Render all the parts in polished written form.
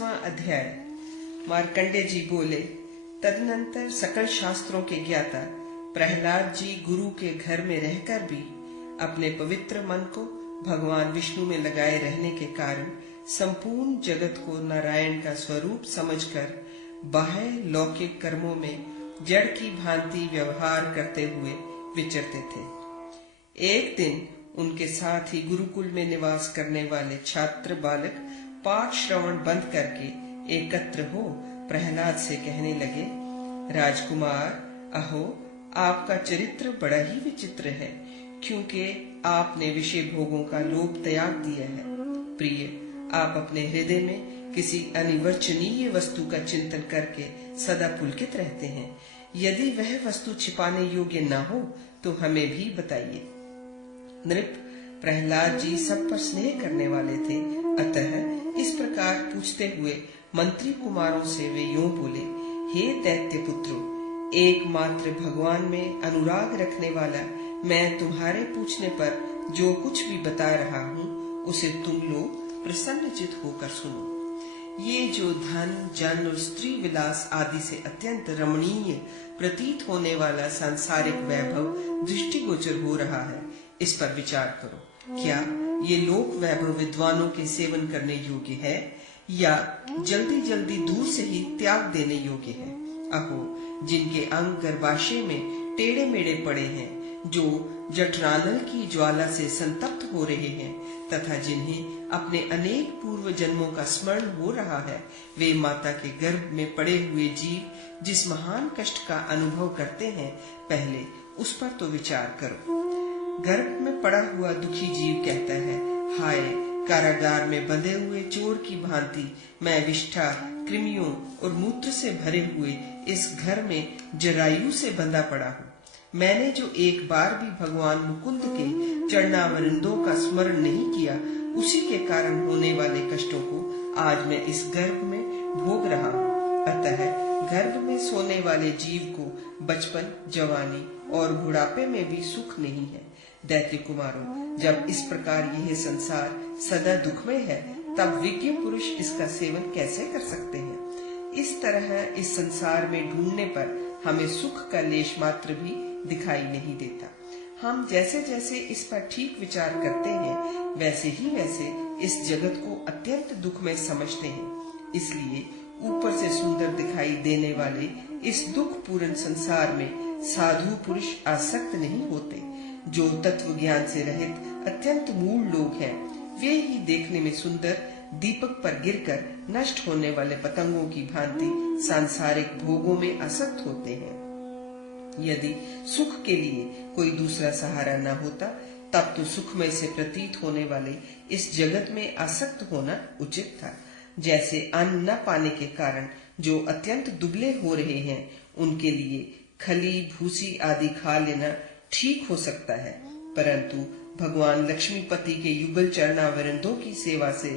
22वां अध्याय। मार्कंडेय जी बोले, तदनंतर सकल शास्त्रों के ज्ञाता प्रहलाद जी गुरु के घर में रहकर भी अपने पवित्र मन को भगवान विष्णु में लगाए रहने के कारण संपूर्ण जगत को नारायण का स्वरूप समझकर बाह्य लौकिक कर्मों में जड़ की भांति व्यवहार करते हुए विचरते थे। एक दिन उनके साथ ही गुरुकुल में निवास करने वाले छात्र बालक पाठ श्रवण बंद करके एकत्र हो प्रहलाद से कहने लगे, राजकुमार, अहो, आपका चरित्र बड़ा ही विचित्र है, क्योंकि आपने विषय भोगों का लोभ त्याग दिया है। प्रिय, आप अपने हृदय में किसी अनिवर्चनीय वस्तु का चिंतन करके सदा पुलकित रहते हैं। यदि वह वस्तु छिपाने योग्य न हो तो हमें भी बताइए। नृप प्रहलाद जी सब पर स्नेह करने वाले थे, अतः इस प्रकार पूछते हुए मंत्री कुमारों से वे यूं बोले, हे दैत्य पुत्रों, एकमात्र भगवान में अनुराग रखने वाला मैं तुम्हारे पूछने पर जो कुछ भी बता रहा हूँ उसे तुम लोग प्रसन्नचित होकर सुनो। ये जो धन, जन और स्त्री विलास आदि से अत्यंत रमणीय प्रतीत होने वाला सांसारिक वैभव दृष्टिगोचर हो रहा है, इस पर विचार करो। क्या ये लोक वैभव विद्वानों के सेवन करने योग्य है या जल्दी जल्दी दूर से ही त्याग देने योग्य है? अहो, जिनके अंग गर्भाशय में टेढ़े मेढ़े पड़े हैं, जो जठरानल की ज्वाला से संतप्त हो रहे हैं तथा जिन्हें अपने अनेक पूर्व जन्मों का स्मरण हो रहा है, वे माता के गर्भ में पड़े हुए जीव जिस महान कष्ट का अनुभव करते हैं, पहले उस पर तो विचार करो। गर्भ में पड़ा हुआ दुखी जीव कहता है, हाय, कारागार में बंधे हुए चोर की भांति मैं विष्ठा, कृमियों और मूत्र से भरे हुए इस घर में जरायु से बंधा पड़ा हूँ। मैंने जो एक बार भी भगवान मुकुंद के चरणावरिंदों का स्मरण नहीं किया, उसी के कारण होने वाले कष्टों को आज मैं इस गर्भ में भोग रहा हूँ। अतः गर्भ में सोने वाले जीव को बचपन, जवानी और बुढ़ापे में भी सुख नहीं है। दैत्य कुमारों, जब इस प्रकार यह संसार सदा दुखमय है, तब विज्ञ पुरुष इसका सेवन कैसे कर सकते हैं? इस तरह इस संसार में ढूंढने पर हमें सुख का लेश मात्र भी दिखाई नहीं देता। हम जैसे जैसे इस पर ठीक विचार करते हैं, वैसे ही वैसे इस जगत को अत्यंत दुखमय समझते हैं। इसलिए ऊपर से सुंदर दिखाई देने वाले इस दुख पूर्ण संसार में साधु पुरुष आसक्त नहीं होते। जो तत्व ज्ञान से रहित अत्यंत मूल लोग हैं, वे ही देखने में सुंदर दीपक पर गिरकर नष्ट होने वाले पतंगों की भांति सांसारिक भोगों में आसक्त होते हैं। यदि सुख के लिए कोई दूसरा सहारा न होता, तब तो सुखमय से प्रतीत होने वाले इस जगत में आसक्त होना उचित था। जैसे अन्न न पाने के कारण जो अत्यंत दुबले हो रहे हैं, उनके लिए खली, भूसी आदि खा लेना ठीक हो सकता है, परंतु भगवान लक्ष्मीपति के युगल चरणावरिंदों की सेवा से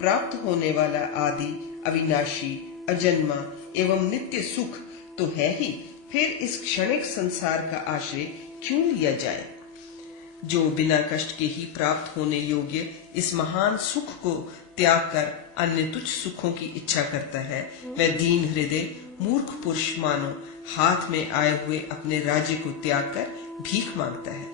प्राप्त होने वाला आदि, अविनाशी, अजन्मा एवं नित्य सुख तो है ही, फिर इस क्षणिक संसार का आश्रय क्यों लिया जाए? जो बिना कष्ट के ही प्राप्त होने योग्य इस महान सुख को त्याग कर अन्य तुच्छ सुखों की इच्छा करता है, वह दीन हृदय मूर्ख पुरुष मानो हाथ में आए हुए अपने राज्य को त्याग कर भीख मांगता है।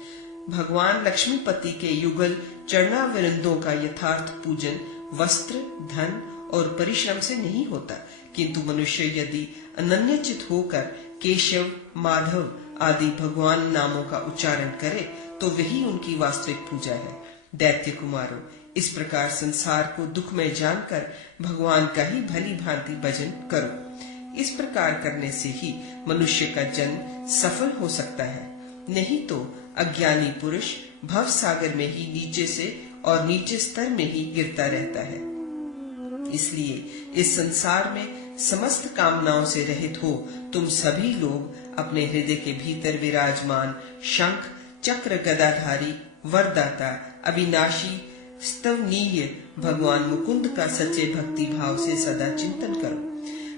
भगवान लक्ष्मीपति के युगल चरणावरिंदों का यथार्थ पूजन वस्त्र, धन और परिश्रम से नहीं होता, किंतु मनुष्य यदि अनन्यचित होकर केशव, माधव आदि भगवान नामों का उच्चारण करे तो वही उनकी वास्तविक पूजा है। दैत्य कुमारों, इस प्रकार संसार को दुखमय जानकर भगवान का ही भली भांति भजन करो। इस प्रकार करने से ही मनुष्य का जन्म सफल हो सकता है, नहीं तो अज्ञानी पुरुष भव सागर में ही नीचे से और नीचे स्तर में ही गिरता रहता है। इसलिए इस संसार में समस्त कामनाओं से रहित हो तुम सभी लोग अपने हृदय के भीतर विराजमान शंख, चक्र, गदाधारी, वरदाता, अविनाशी, स्तवनीय भगवान मुकुंद का सच्चे भक्ति भाव से सदा चिंतन करो।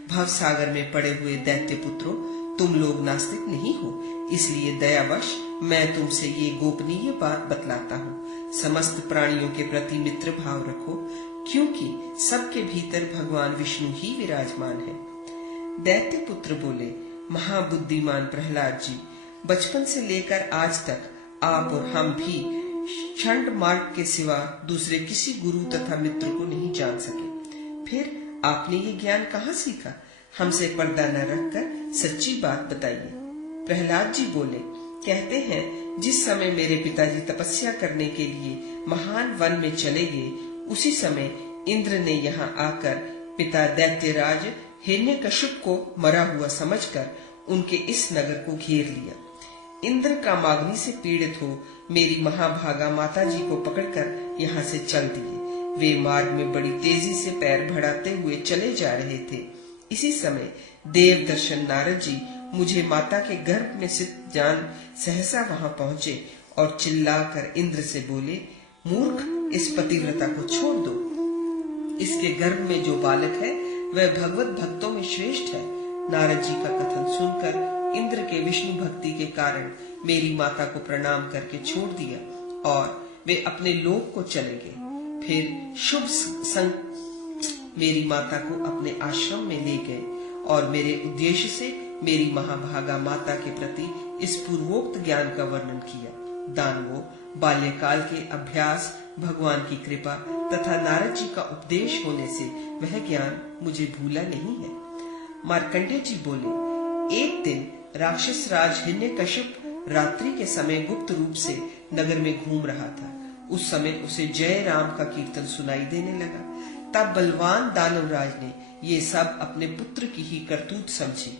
भव सागर में पड़े हुए दैत्य पुत्रों, तुम लोग नास्तिक नहीं हो, इसलिए दयावश मैं तुमसे ये गोपनीय बात बतलाता हूँ। समस्त प्राणियों के प्रति मित्र भाव रखो, क्योंकि सबके भीतर भगवान विष्णु ही विराजमान है। दैत्य पुत्र बोले, महाबुद्धिमान प्रहलाद जी, बचपन से लेकर आज तक आप और हम भी छंड मार्ग के सिवा दूसरे किसी गुरु तथा मित्र को नहीं जान सके। फिर आपने ये ज्ञान कहाँ सीखा? हमसे पर्दा न रखकर सच्ची बात बताइए। प्रहलाद जी बोले, कहते हैं जिस समय मेरे पिताजी तपस्या करने के लिए महान वन में चले गए, उसी समय इंद्र ने यहाँ आकर पिता दैत्यराज हिरण्यकशिप को मरा हुआ समझकर उनके इस नगर को घेर लिया। इंद्र कामाग्नि से पीड़ित हो मेरी महाभागा माताजी को पकड़कर यहाँ से चल दिए। वे मार्ग में बड़ी तेजी से पैर बढ़ाते हुए चले जा रहे थे। इसी समय देव दर्शन नारद जी मुझे माता के गर्भ में स्थित जान सहसा वहां पहुंचे और चिल्लाकर इंद्र से बोले, मूर्ख, इस पतिव्रता को छोड़ दो। इसके गर्भ में जो बालक है वह भगवत भक्तों में श्रेष्ठ है। नारद जी का कथन सुनकर इंद्र के विष्णु भक्ति के कारण मेरी माता को प्रणाम करके छोड़ दिया और वे अपने लोक को चले गए। फिर शुभ संग मेरी माता को अपने आश्रम में ले गए और मेरे उद्देश्य से मेरी महाभागा माता के प्रति इस पूर्वोक्त ज्ञान का वर्णन किया। दानवों, बाल्यकाल के अभ्यास, भगवान की कृपा तथा नारद जी का उपदेश होने से वह ज्ञान मुझे भूला नहीं है। मार्कंडेय जी बोले, एक दिन राक्षस राज हिरण्यकशिप रात्रि के समय गुप्त रूप से नगर में घूम रहा था। उस समय उसे जय राम का कीर्तन सुनाई देने लगा। तब बलवान दानवराज ने ये सब अपने पुत्र की ही करतूत समझी।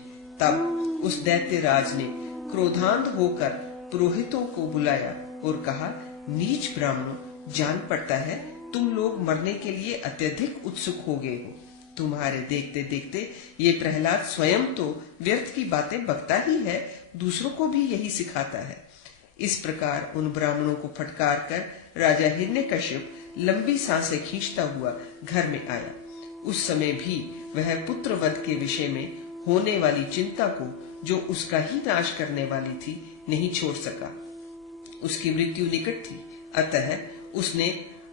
तब उस दैत्य राज ने क्रोधांत होकर पुरोहितों को बुलाया और कहा, नीच ब्राह्मणों, जान पड़ता है तुम लोग मरने के लिए अत्यधिक उत्सुक हो गए हो। तुम्हारे देखते देखते ये प्रहलाद स्वयं तो व्यर्थ की बातें बकता ही है, दूसरों को भी यही सिखाता है। इस प्रकार उन ब्राह्मणों को फटकार कर राजा हिरण्यकशिप लंबी सांसें खींचता हुआ घर में आया। उस समय भी वह पुत्र वध के विषय में होने वाली चिंता को, जो उसका ही नाश करने वाली थी, नहीं छोड़ सका। उसकी मृत्यु निकट थी, अतः उसने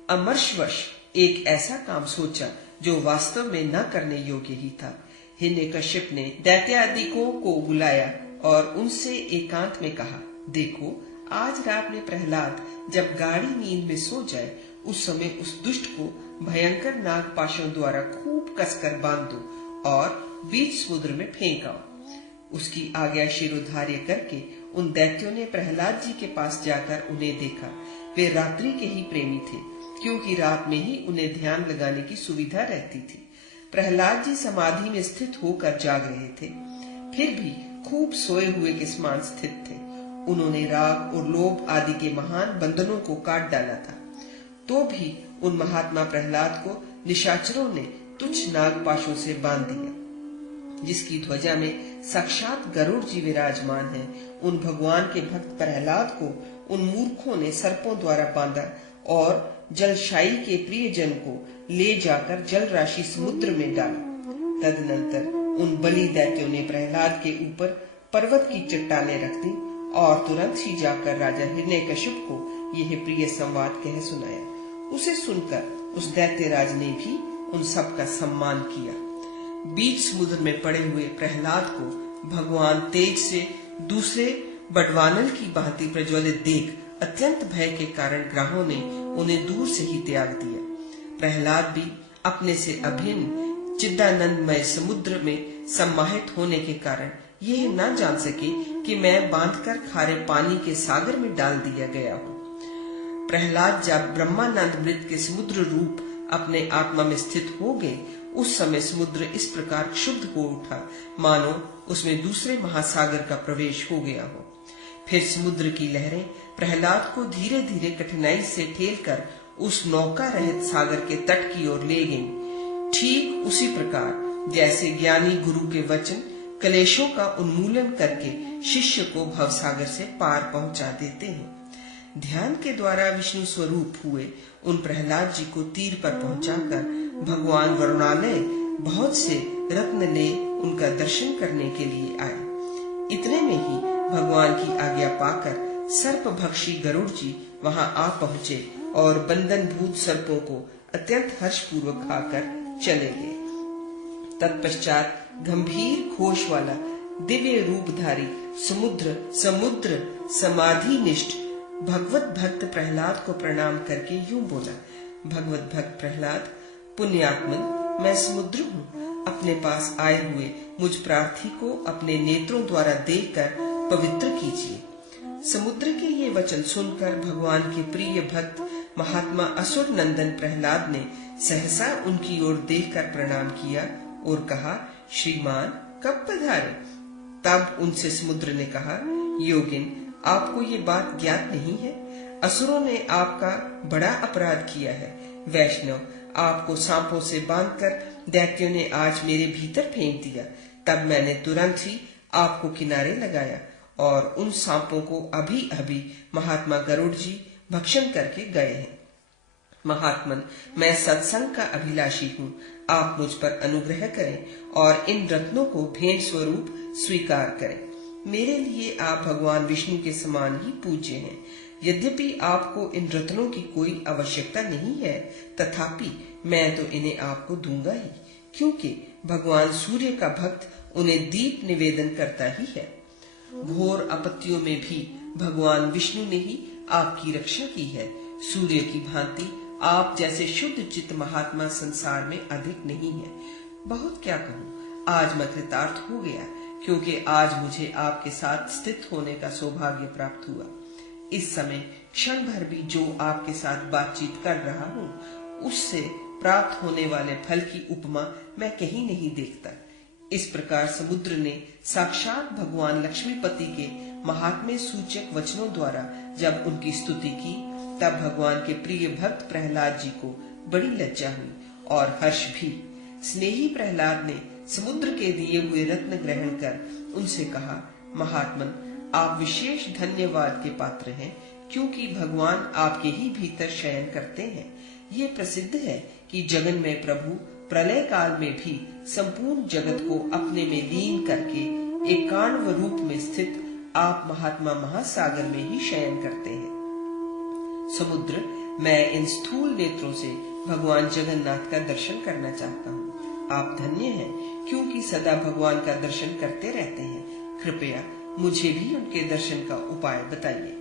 अमर्षवश एक ऐसा काम सोचा जो वास्तव में न करने योग्य ही था। हिरण्यकशिप ने दैत्यादिकों को बुलाया और उनसे एकांत में कहा, देखो, आज रात में प्रहलाद जब गाढ़ी नींद में सो जाए, उस समय उस दुष्ट को भयंकर नागपाशों द्वारा खूब कसकर बांध दो और बीच समुद्र में फेंक आओ। उसकी आज्ञा शिरोधार्य करके उन दैत्यों ने प्रहलाद जी के पास जाकर उन्हें देखा। वे रात्रि के ही प्रेमी थे, क्योंकि रात में ही उन्हें ध्यान लगाने की सुविधा रहती थी। प्रहलाद जी समाधि में स्थित होकर जाग रहे थे, फिर भी खूब सोए हुए के समान स्थित थे। उन्होंने राग और लोभ आदि के महान बंधनों को काट डाला था, तो भी उन महात्मा प्रहलाद को निशाचरों ने तुच्छ नागपाशों से बांध दिया। जिसकी ध्वजा में साक्षात गरुड़ जी विराजमान है, उन भगवान के भक्त प्रहलाद को उन मूर्खों ने सर्पों द्वारा बांधा और जलशायी के प्रिय जन को ले जाकर जल राशि समुद्र में डाला। तदनंतर उन बलि दैत्यों ने प्रहलाद के ऊपर पर्वत की चट्टानें रख दी और तुरंत ही जाकर राजा हिरण्यकशिप को यह प्रिय संवाद कह सुनाया। उसे सुनकर उस दैत्यराज ने भी उन सब का सम्मान किया। बीच समुद्र में पड़े हुए प्रहलाद को भगवान तेज से दूसरे बड़वानल की भांति प्रज्वलित देख अत्यंत भय के कारण ग्राहों ने उन्हें दूर से ही त्याग दिया। प्रहलाद भी अपने से अभिन्न चिदानंदमय समुद्र में सम्माहित होने के कारण यह न जान सके कि मैं बांधकर खारे पानी के सागर में डाल दिया गया हूँ। प्रहलाद जब ब्रह्मानंद मृत के समुद्र रूप अपने आत्मा में स्थित हो गए, उस समय समुद्र इस प्रकार क्षुब्ध हो उठा मानो उसमें दूसरे महासागर का प्रवेश हो गया हो। फिर समुद्र की लहरें प्रहलाद को धीरे धीरे कठिनाई से ठेलकर उस नौका रहित सागर के तट की ओर ले गईं। ठीक उसी प्रकार जैसे ज्ञानी गुरु के वचन कलेशों का उन्मूलन करके शिष्य को भवसागर से पार पहुंचा देते हैं। ध्यान के द्वारा विष्णु स्वरूप हुए उन प्रहलाद जी को तीर पर पहुंचाकर भगवान वरुणालय बहुत से रत्न ले उनका दर्शन करने के लिए आए। इतने में ही भगवान की आज्ञा पाकर सर्पभक्षी गरुड़ जी वहां आ पहुंचे और बंधन भूत सर्पों को अत्यंत हर्षपूर्वक खाकर चले गए। तत्पश्चात गंभीर घोष वाला दिव्य रूपधारी समुद्र समाधिनिष्ठ भगवत भक्त प्रहलाद को प्रणाम करके यूं बोला, भगवत भक्त प्रहलाद, पुण्यात्मन, मैं समुद्र हूँ। अपने पास आए हुए मुझ प्रार्थी को अपने नेत्रों द्वारा देखकर पवित्र कीजिए। समुद्र के ये वचन सुनकर भगवान के प्रिय भक्त महात्मा असुर नंदन प्रहलाद ने सहसा उनकी ओर देखकर प्रणाम किया और कहा, श्रीमान कब पधारे? तब उनसे समुद्र ने कहा, योगिन, आपको ये बात ज्ञात नहीं है? असुरों ने आपका बड़ा अपराध किया है। वैष्णव, आपको सांपों से बांधकर दैत्यों ने आज मेरे भीतर फेंक दिया। तब मैंने तुरंत ही आपको किनारे लगाया और उन सांपों को अभी अभी महात्मा गरुड़ जी भक्षण करके गए हैं। महात्मन, मैं सत्संग का अभिलाषी हूँ। आप मुझ पर अनुग्रह करें और इन रत्नों को भेंट स्वरूप स्वीकार करें। मेरे लिए आप भगवान विष्णु के समान ही पूज्य हैं। यद्यपि आपको इन रत्नों की कोई आवश्यकता नहीं है, तथापि मैं तो इन्हें आपको दूंगा ही, क्योंकि भगवान सूर्य का भक्त उन्हें दीप निवेदन करता ही है। घोर आपत्तियों में भी भगवान विष्णु ने ही आपकी रक्षा की है। सूर्य की भांति आप जैसे शुद्ध चित्त महात्मा संसार में अधिक नहीं है। बहुत क्या कहूँ, आज मैं कृतार्थ हो गया, क्योंकि आज मुझे आपके साथ स्थित होने का सौभाग्य प्राप्त हुआ। इस समय क्षण भर भी जो आपके साथ बातचीत कर रहा हूँ, उससे प्राप्त होने वाले फल की उपमा मैं कहीं नहीं देखता। इस प्रकार समुद्र ने साक्षात भगवान लक्ष्मीपति के महात्म्य सूचक वचनों द्वारा जब उनकी स्तुति की, तब भगवान के प्रिय भक्त प्रहलाद जी को बड़ी लज्जा हुई और हर्ष भी। स्नेही प्रहलाद ने समुद्र के दिए हुए रत्न ग्रहण कर उनसे कहा, महात्मन, आप विशेष धन्यवाद के पात्र हैं, क्योंकि भगवान आपके ही भीतर शयन करते हैं। ये प्रसिद्ध है कि जगन में प्रभु प्रलय काल में भी संपूर्ण जगत को अपने में लीन करके एकांव रूप में स्थित आप महात्मा महासागर में ही शयन करते हैं। समुद्र, मैं इन स्थूल नेत्रों से भगवान जगन्नाथ का दर्शन करना चाहता हूँ। आप धन्य हैं, क्योंकि सदा भगवान का दर्शन करते रहते हैं। कृपया मुझे भी उनके दर्शन का उपाय बताइए।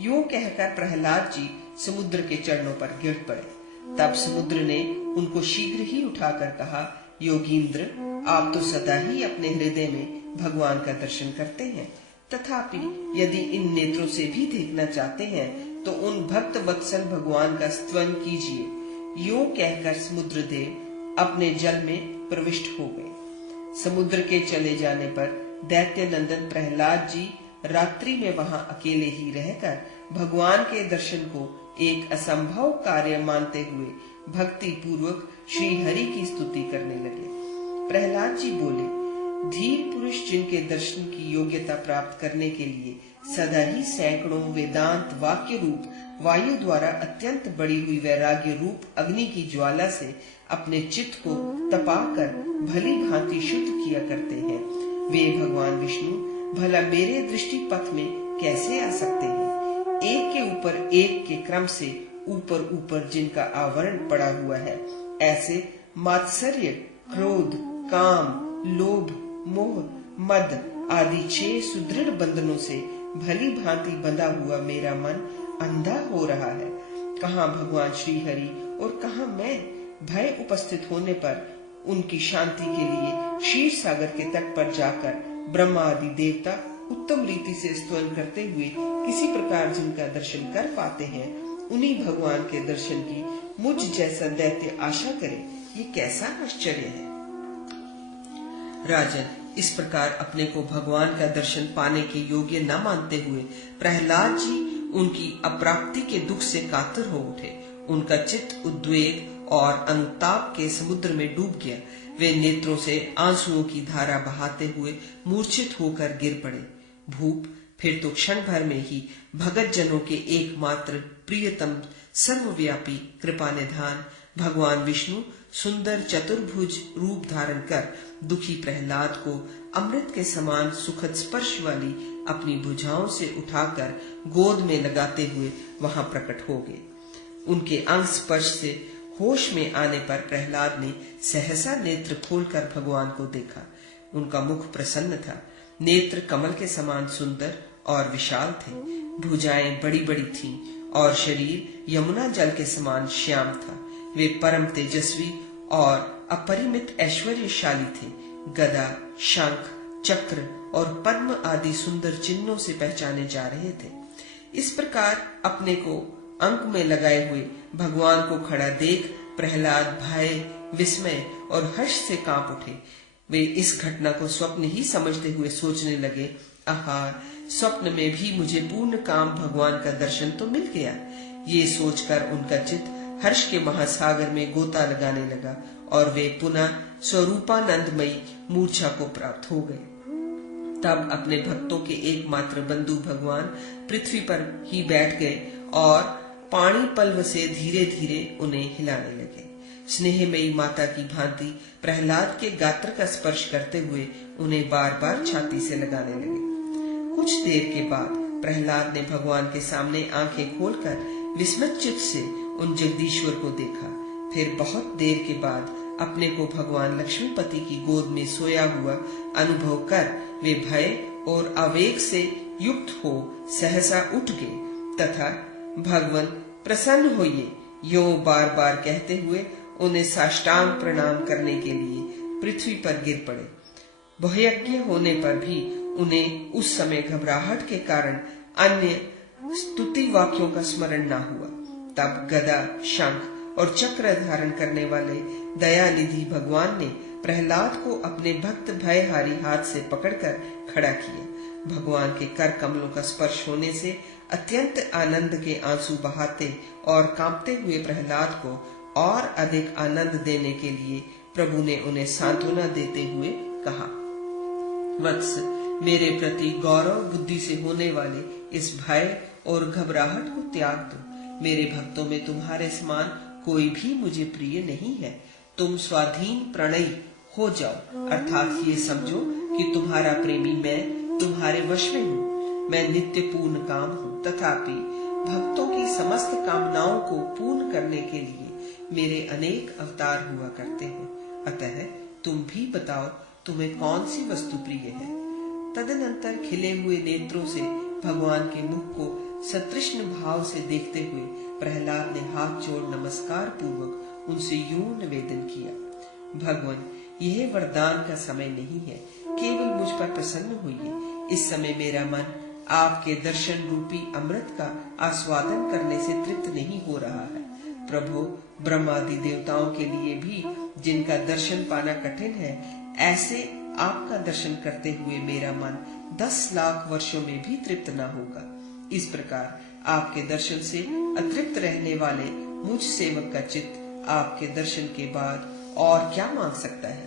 यूं कहकर प्रहलाद जी समुद्र के चरणों पर गिर पड़े। तब समुद्र ने उनको शीघ्र ही उठाकर कहा, योगींद्र, आप तो सदा ही अपने हृदय में भगवान का दर्शन करते हैं, तथापि यदि इन नेत्रों से भी देखना चाहते हैं तो उन भक्त वत्सल भगवान का स्तवन कीजिए। यूं कहकर समुद्र देव अपने जल में प्रविष्ट हो गए। समुद्र के चले जाने पर दैत्य नंदन प्रहलाद जी रात्रि में वहां अकेले ही रहकर भगवान के दर्शन को एक असंभव कार्य मानते हुए भक्ति पूर्वक श्री हरि की स्तुति करने लगे। प्रहलाद जी बोले, धीर पुरुष जिनके दर्शन की योग्यता प्राप्त करने के लिए सदा ही सैकड़ों वेदांत वाक्य रूप वायु द्वारा अत्यंत बढ़ी हुई वैराग्य रूप अग्नि की ज्वाला से अपने चित्त को तपाकर भली भांति शुद्ध किया करते हैं, वे भगवान विष्णु भला मेरे दृष्टि पथ में कैसे आ सकते हैं? एक के ऊपर एक के क्रम से ऊपर ऊपर जिनका आवरण पड़ा हुआ है, ऐसे मात्सर्य, क्रोध, काम, लोभ, मोह, मद आदि 6 सुदृढ़ बंधनों से भली भांति बंधा हुआ मेरा मन अंधा हो रहा है। कहाँ भगवान श्री हरि और कहाँ मैं? भय उपस्थित होने पर उनकी शांति के लिए क्षीर सागर के तट पर जाकर ब्रह्मा आदि देवता उत्तम रीति से स्तवन करते हुए किसी प्रकार जिनका दर्शन कर पाते हैं, उन्हीं भगवान के दर्शन की मुझ जैसा दैत्य आशा करे, ये कैसा आश्चर्य है। राजन, इस प्रकार अपने को भगवान का दर्शन पाने के योग्य न मानते हुए प्रहलाद जी उनकी अप्राप्ति के दुख से कातर हो उठे। उनका चित्त उद्वेग और अनुताप के समुद्र में डूब गया। वे नेत्रों से आंसुओं की धारा बहाते हुए मूर्छित होकर गिर पड़े। भूप फिर तो क्षण भर में ही भगत जनों के एकमात्र प्रियतम सर्वव्यापी कृपा निधान भगवान विष्णु सुंदर चतुर्भुज रूप धारण कर दुखी प्रहलाद को अमृत के समान सुखद स्पर्श वाली अपनी भुजाओं से उठाकर गोद में लगाते हुए वहां प्रकट हो गए। उनके अंग स्पर्श से होश में आने पर प्रहलाद ने सहसा नेत्र खोलकर भगवान को देखा। उनका मुख प्रसन्न था, नेत्र कमल के समान सुंदर और विशाल थे, भुजाएं बड़ी बड़ी थीं और शरीर यमुना जल के समान श्याम था। वे परम तेजस्वी और अपरिमित ऐश्वर्यशाली थे। गदा, शंख, चक्र और पद्म आदि सुंदर चिन्हों से पहचाने जा रहे थे। इस प्रकार अपने को अंक में लगाए हुए भगवान को खड़ा देख प्रहलाद भय, विस्मय और हर्ष से कांप उठे। वे इस घटना को स्वप्न ही समझते हुए सोचने लगे, आहा, स्वप्न में भी मुझे पूर्ण काम भगवान का दर्शन तो मिल गया। ये सोचकर उनका चित्त हर्ष के महासागर में गोता लगाने लगा और वे पुनः स्वरूपानंदमयी मूर्छा को प्राप्त हो गए। तब अपने भक्तों के एकमात्र बंधु भगवान पृथ्वी पर ही बैठ गए और पाणी पल्व से धीरे धीरे उन्हें हिलाने लगे। स्नेहमयी माता की भांति प्रहलाद के गात्र का स्पर्श करते हुए उन्हें बार बार छाती से लगाने लगे। कुछ देर के बाद प्रहलाद ने भगवान के सामने आंखें खोलकर विस्मित चित्त से उन जगदीश्वर को देखा। फिर बहुत देर के बाद अपने को भगवान लक्ष्मीपति की गोद में सोया हुआ अनुभव कर वे भय और आवेग से युक्त हो सहसा उठ गए तथा भगवान प्रसन्न होइए यो बार बार कहते हुए उन्हें साष्टांग प्रणाम करने के लिए पृथ्वी पर गिर पड़े। बहुयज्ञ होने पर भी उन्हें उस समय घबराहट के कारण अन्य स्तुति वाक्यों का स्मरण न हुआ। तब गदा, शंख और चक्र धारण करने वाले दयानिधि भगवान ने प्रहलाद को अपने भक्त भयहारी हाथ से पकड़कर खड़ा किया। भगवान के कर कमलों का स्पर्श होने से अत्यंत आनंद के आंसू बहाते और कांपते हुए प्रहलाद को और अधिक आनंद देने के लिए प्रभु ने उन्हें सांत्वना देते हुए कहा, वत्स, मेरे प्रति गौरव बुद्धि से होने वाले इस भय और घबराहट को त्याग दो। मेरे भक्तों में तुम्हारे समान कोई भी मुझे प्रिय नहीं है। तुम स्वाधीन प्रणयी हो जाओ, अर्थात ये समझो कि तुम्हारा प्रेमी मैं तुम्हारे वश में हूँ। मैं नित्य पूर्ण काम हूँ, तथापि भक्तों की समस्त कामनाओं को पूर्ण करने के लिए मेरे अनेक अवतार हुआ करते हैं। अतः तुम भी बताओ तुम्हें कौन सी वस्तु प्रिय है। तदनंतर खिले हुए नेत्रों से भगवान के मुख को सतृष्ण भाव से देखते हुए प्रहलाद ने हाथ जोड़ नमस्कार पूर्वक उनसे यूं निवेदन किया, भगवान, यह वरदान का समय नहीं है, केवल मुझ पर प्रसन्न होइए। इस समय मेरा मन आपके दर्शन रूपी अमृत का आस्वादन करने से तृप्त नहीं हो रहा है। प्रभु, ब्रह्मादि देवताओं के लिए भी जिनका दर्शन पाना कठिन है, ऐसे आपका दर्शन करते हुए मेरा मन 10 लाख वर्षों में भी तृप्त न होगा। इस प्रकार आपके दर्शन से अतृप्त रहने वाले मुझ सेवक का चित्त आपके दर्शन के बाद और क्या मांग सकता है।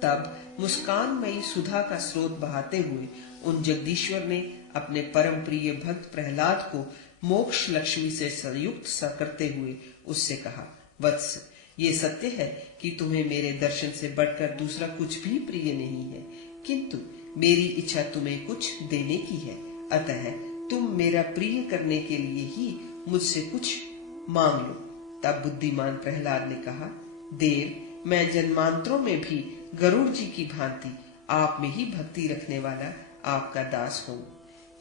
तब मुस्कानमयी सुधा का स्रोत बहाते हुए उन जगदीश्वर ने अपने परम प्रिय भक्त प्रहलाद को मोक्ष लक्ष्मी से संयुक्त सा करते हुए उससे कहा, वत्स, ये सत्य है कि तुम्हें मेरे दर्शन से बढ़कर दूसरा कुछ भी प्रिय नहीं है, किंतु मेरी इच्छा तुम्हें कुछ देने की है। अतः तुम मेरा प्रिय करने के लिए ही मुझसे कुछ मांग लो। तब बुद्धिमान प्रहलाद ने कहा, देव, मैं जन्मांतरों में भी गरुड़ जी की भांति आप में ही भक्ति रखने वाला आपका दास हूँ।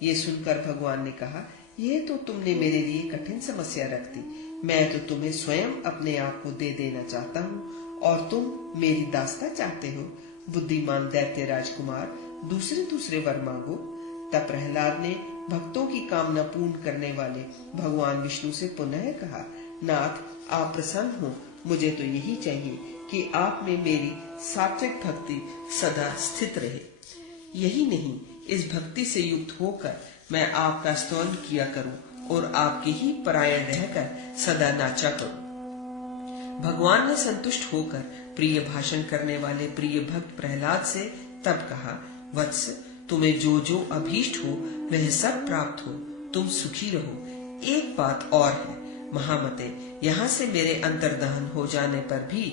ये सुनकर भगवान ने कहा, यह तो तुमने मेरे लिए कठिन समस्या रख दी। मैं तो तुम्हें स्वयं अपने आप को दे देना चाहता हूँ और तुम मेरी दास्ता चाहते हो। बुद्धिमान दैत्य राजकुमार, दूसरे वर मांगो। तब प्रहलाद ने भक्तों की कामना पूर्ण करने वाले भगवान विष्णु से पुनः कहा, नाथ, आप प्रसन्न हो। मुझे तो यही चाहिए कि आप में मेरी सात्विक भक्ति सदा स्थित रहे। यही नहीं, इस भक्ति से युक्त होकर मैं आपका स्तवन किया करूं और आपके ही परायण रहकर सदा नाचा करूं। भगवान ने संतुष्ट होकर प्रिय भाषण करने वाले प्रिय भक्त प्रहलाद से तब कहा, वत्स, तुम्हें जो जो अभीष्ट हो वह सब प्राप्त हो, तुम सुखी रहो। एक बात और है, महामते, यहाँ से मेरे अंतर्दहन हो जाने पर भी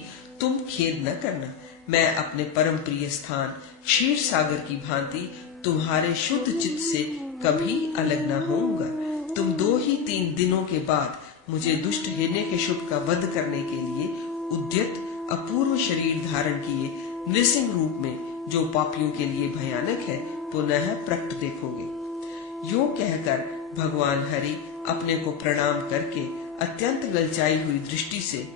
तुम खेद न करना। मैं अपने परम प्रिय स्थान क्षीर सागर की भांति तुम्हारे शुद्ध चित्त से कभी अलग न होऊंगा। तुम 2 ही 3 दिनों के बाद मुझे दुष्ट हिरण्यकशिपु का वध करने के लिए उद्यत अपूर्व शरीर धारण किए नृसिंह रूप में, जो पापियों के लिए भयानक है, पुनः प्रकट देखोगे। यूं कहकर भगवान हरि अपने को प्रणाम करके अत्यंत ललचाई हुई दृष्टि से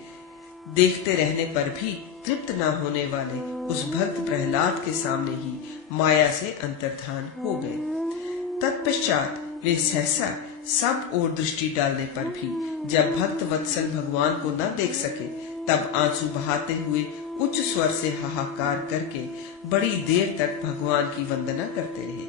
देखते रहने पर भी तृप्त न होने वाले उस भक्त प्रहलाद के सामने ही माया से अंतर्धान हो गए। तत्पश्चात वे सहसा सब ओर दृष्टि डालने पर भी जब भक्त वत्सल भगवान को न देख सके, तब आंसू बहाते हुए उच्च स्वर से हाहाकार करके बड़ी देर तक भगवान की वंदना करते रहे।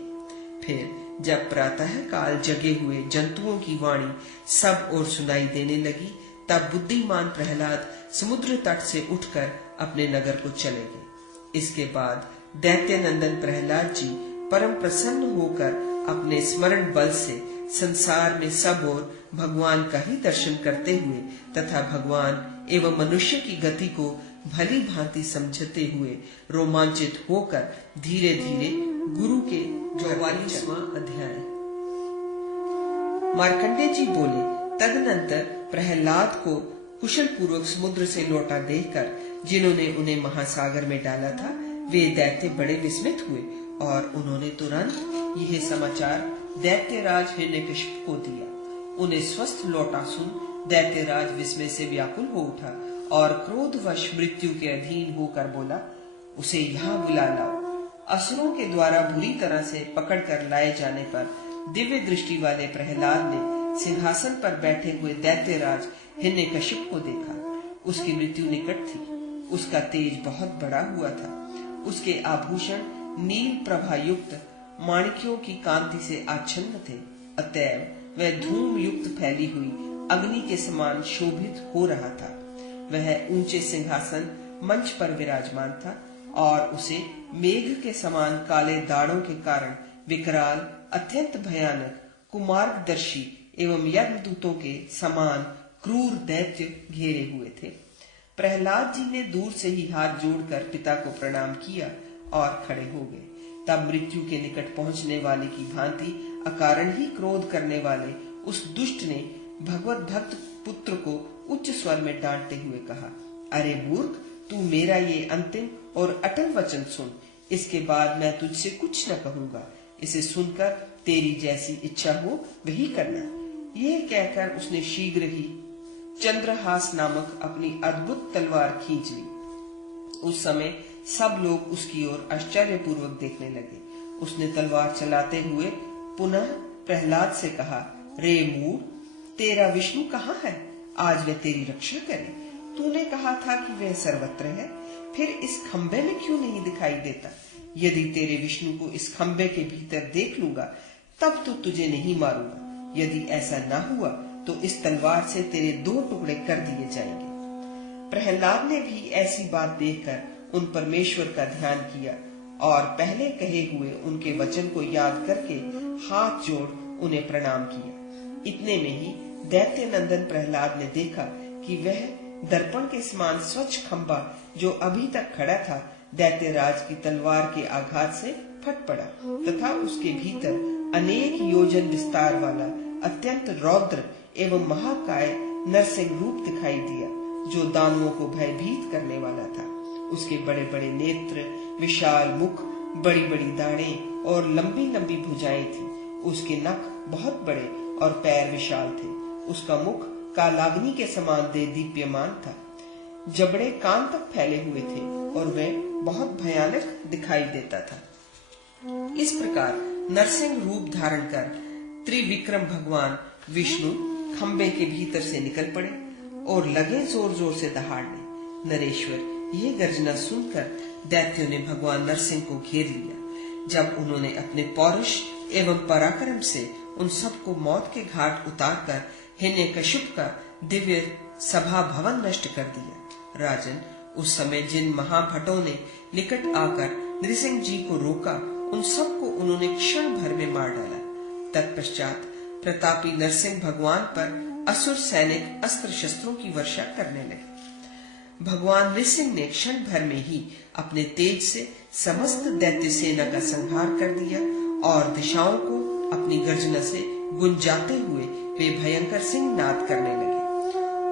फिर जब प्रातः काल जगे हुए जंतुओं की वाणी सब ओर सुनाई देने लगी, तब बुद्धिमान प्रहलाद समुद्र तट से उठकर अपने नगर को चले गए। इसके बाद दैत्य नंदन प्रहलाद जी परम प्रसन्न होकर अपने स्मरण बल से संसार में सब ओर भगवान का ही दर्शन करते हुए तथा भगवान एवं मनुष्य की गति को भली भांति समझते हुए रोमांचित होकर धीरे धीरे गुरु के 44वां अध्याय। मार्कंडेय जी बोले, तदनंतर प्रहलाद को कुशल पूर्वक समुद्र से लौटा देखकर जिन्होंने उन्हें महासागर में डाला था, वे दैत्य बड़े विस्मित हुए और उन्होंने तुरंत यह समाचार दैत्यराज हिरण्यकशिपु को दिया। उन्हें स्वस्थ लौटा सुन दैत्यराज विस्मय से व्याकुल हो उठा और क्रोधवश मृत्यु के अधीन होकर बोला, उसे यहाँ बुला लाओ। असुरों के द्वारा बुरी तरह से पकड़कर लाए जाने पर दिव्य दृष्टि वाले प्रहलाद ने सिंहासन पर बैठे हुए दैत्यराज हिरण्यकशिपु को देखा। उसकी मृत्यु निकट थी। उसका तेज बहुत बड़ा हुआ था। उसके आभूषण नील प्रभा युक्त माणिक्यों की कांति से आच्छन्न थे। अतएव वह धूम युक्त फैली हुई अग्नि के समान शोभित हो रहा था। वह ऊंचे सिंहासन मंच पर विराजमान था और उसे मेघ के समान काले दाढ़ों के कारण विकराल, अत्यंत भयानक, कुमार्गदर्शी एवं यज्ञदूतों के समान क्रूर दैत्य घेरे हुए थे। प्रहलाद जी ने दूर से ही हाथ जोड़कर पिता को प्रणाम किया और खड़े हो गए। तब मृत्यु के निकट पहुंचने वाले की भांति अकारण ही क्रोध करने वाले उस दुष्ट ने भगवत भक्त पुत्र को उच्च स्वर में डांटते हुए कहा, अरे मूर्ख, तू मेरा ये अंतिम और अटल वचन सुन। इसके बाद मैं तुझसे कुछ न कहूंगा। इसे सुनकर तेरी जैसी इच्छा हो वही करना। ये कहकर उसने शीघ्र ही चंद्रहास नामक अपनी अद्भुत तलवार खींच ली। उस समय सब लोग उसकी ओर आश्चर्यपूर्वक देखने लगे। उसने तलवार चलाते हुए पुनः प्रहलाद से कहा, रे मूढ़, तेरा विष्णु कहाँ है? आज वह तेरी रक्षा करे। तूने कहा था कि वह सर्वत्र है, फिर इस खंबे में क्यों नहीं दिखाई देता? यदि तेरे विष्णु को इस खंबे के भीतर देख लूंगा तब तो तुझे नहीं मारूंगा। यदि ऐसा न हुआ तो इस तलवार से तेरे 2 टुकड़े कर दिए जाएंगे। प्रहलाद ने भी ऐसी बात देखकर उन परमेश्वर का ध्यान किया और पहले कहे हुए उनके वचन को याद करके हाथ जोड़ उन्हें प्रणाम किया। इतने में ही दैत्य नंदन प्रहलाद ने देखा कि वह दर्पण के समान स्वच्छ खंबा जो अभी तक खड़ा था, दैत्यराज की तलवार के आघात से फट पड़ा तथा उसके भीतर अनेक योजन विस्तार वाला अत्यंत रौद्र एवं महाकाय नरसिंह रूप दिखाई दिया, जो दानवों को भयभीत करने वाला था। उसके बड़े बड़े नेत्र, विशाल मुख, बड़ी बड़ी दाढ़ें और लंबी लंबी भुजाएं थी। उसके नख बहुत बड़े और पैर विशाल थे। उसका मुख कालाग्नि के समान दीप्यमान था। जबड़े कान तक फैले हुए थे और वह बहुत भयानक दिखाई देता था। इस प्रकार नरसिंह रूप धारण कर त्रिविक्रम भगवान विष्णु खंबे के भीतर से निकल पड़े और लगे जोर जोर से दहाड़ने। नरेश्वर यह गर्जना सुनकर दैत्यों ने भगवान नरसिंह को घेर लिया। जब उन्होंने अपने पौरुष एवं पराक्रम से उन सबको मौत के घाट उतारकर हिरण्यकशिपु का दिव्य सभा भवन नष्ट कर दिया। राजन, उस समय जिन महाभटों ने निकट आकर नृसिंह जी को रोका, उन सबको उन्होंने क्षण भर में मार डाला। तत्पश्चात प्रतापी नरसिंह भगवान पर असुर सैनिक अस्त्र शस्त्रों की वर्षा करने लगे। भगवान नृसिंह ने क्षण भर में ही अपने तेज से समस्त दैत्य सेना का संहार कर दिया और दिशाओं को अपनी गर्जना से गुंजाते हुए वे भयंकर सिंह नाद करने लगे।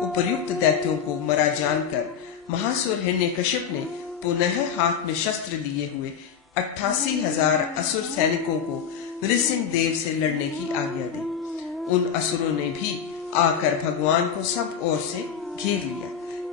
उपर्युक्त दैत्यों को मरा जानकर महासुर हिरण्यकशिप ने पुनः हाथ में शस्त्र लिए हुए 88,000 असुर सैनिकों को नृसिंह देव से लड़ने की आज्ञा दी। उन असुरों ने भी आकर भगवान को सब ओर से घेर लिया।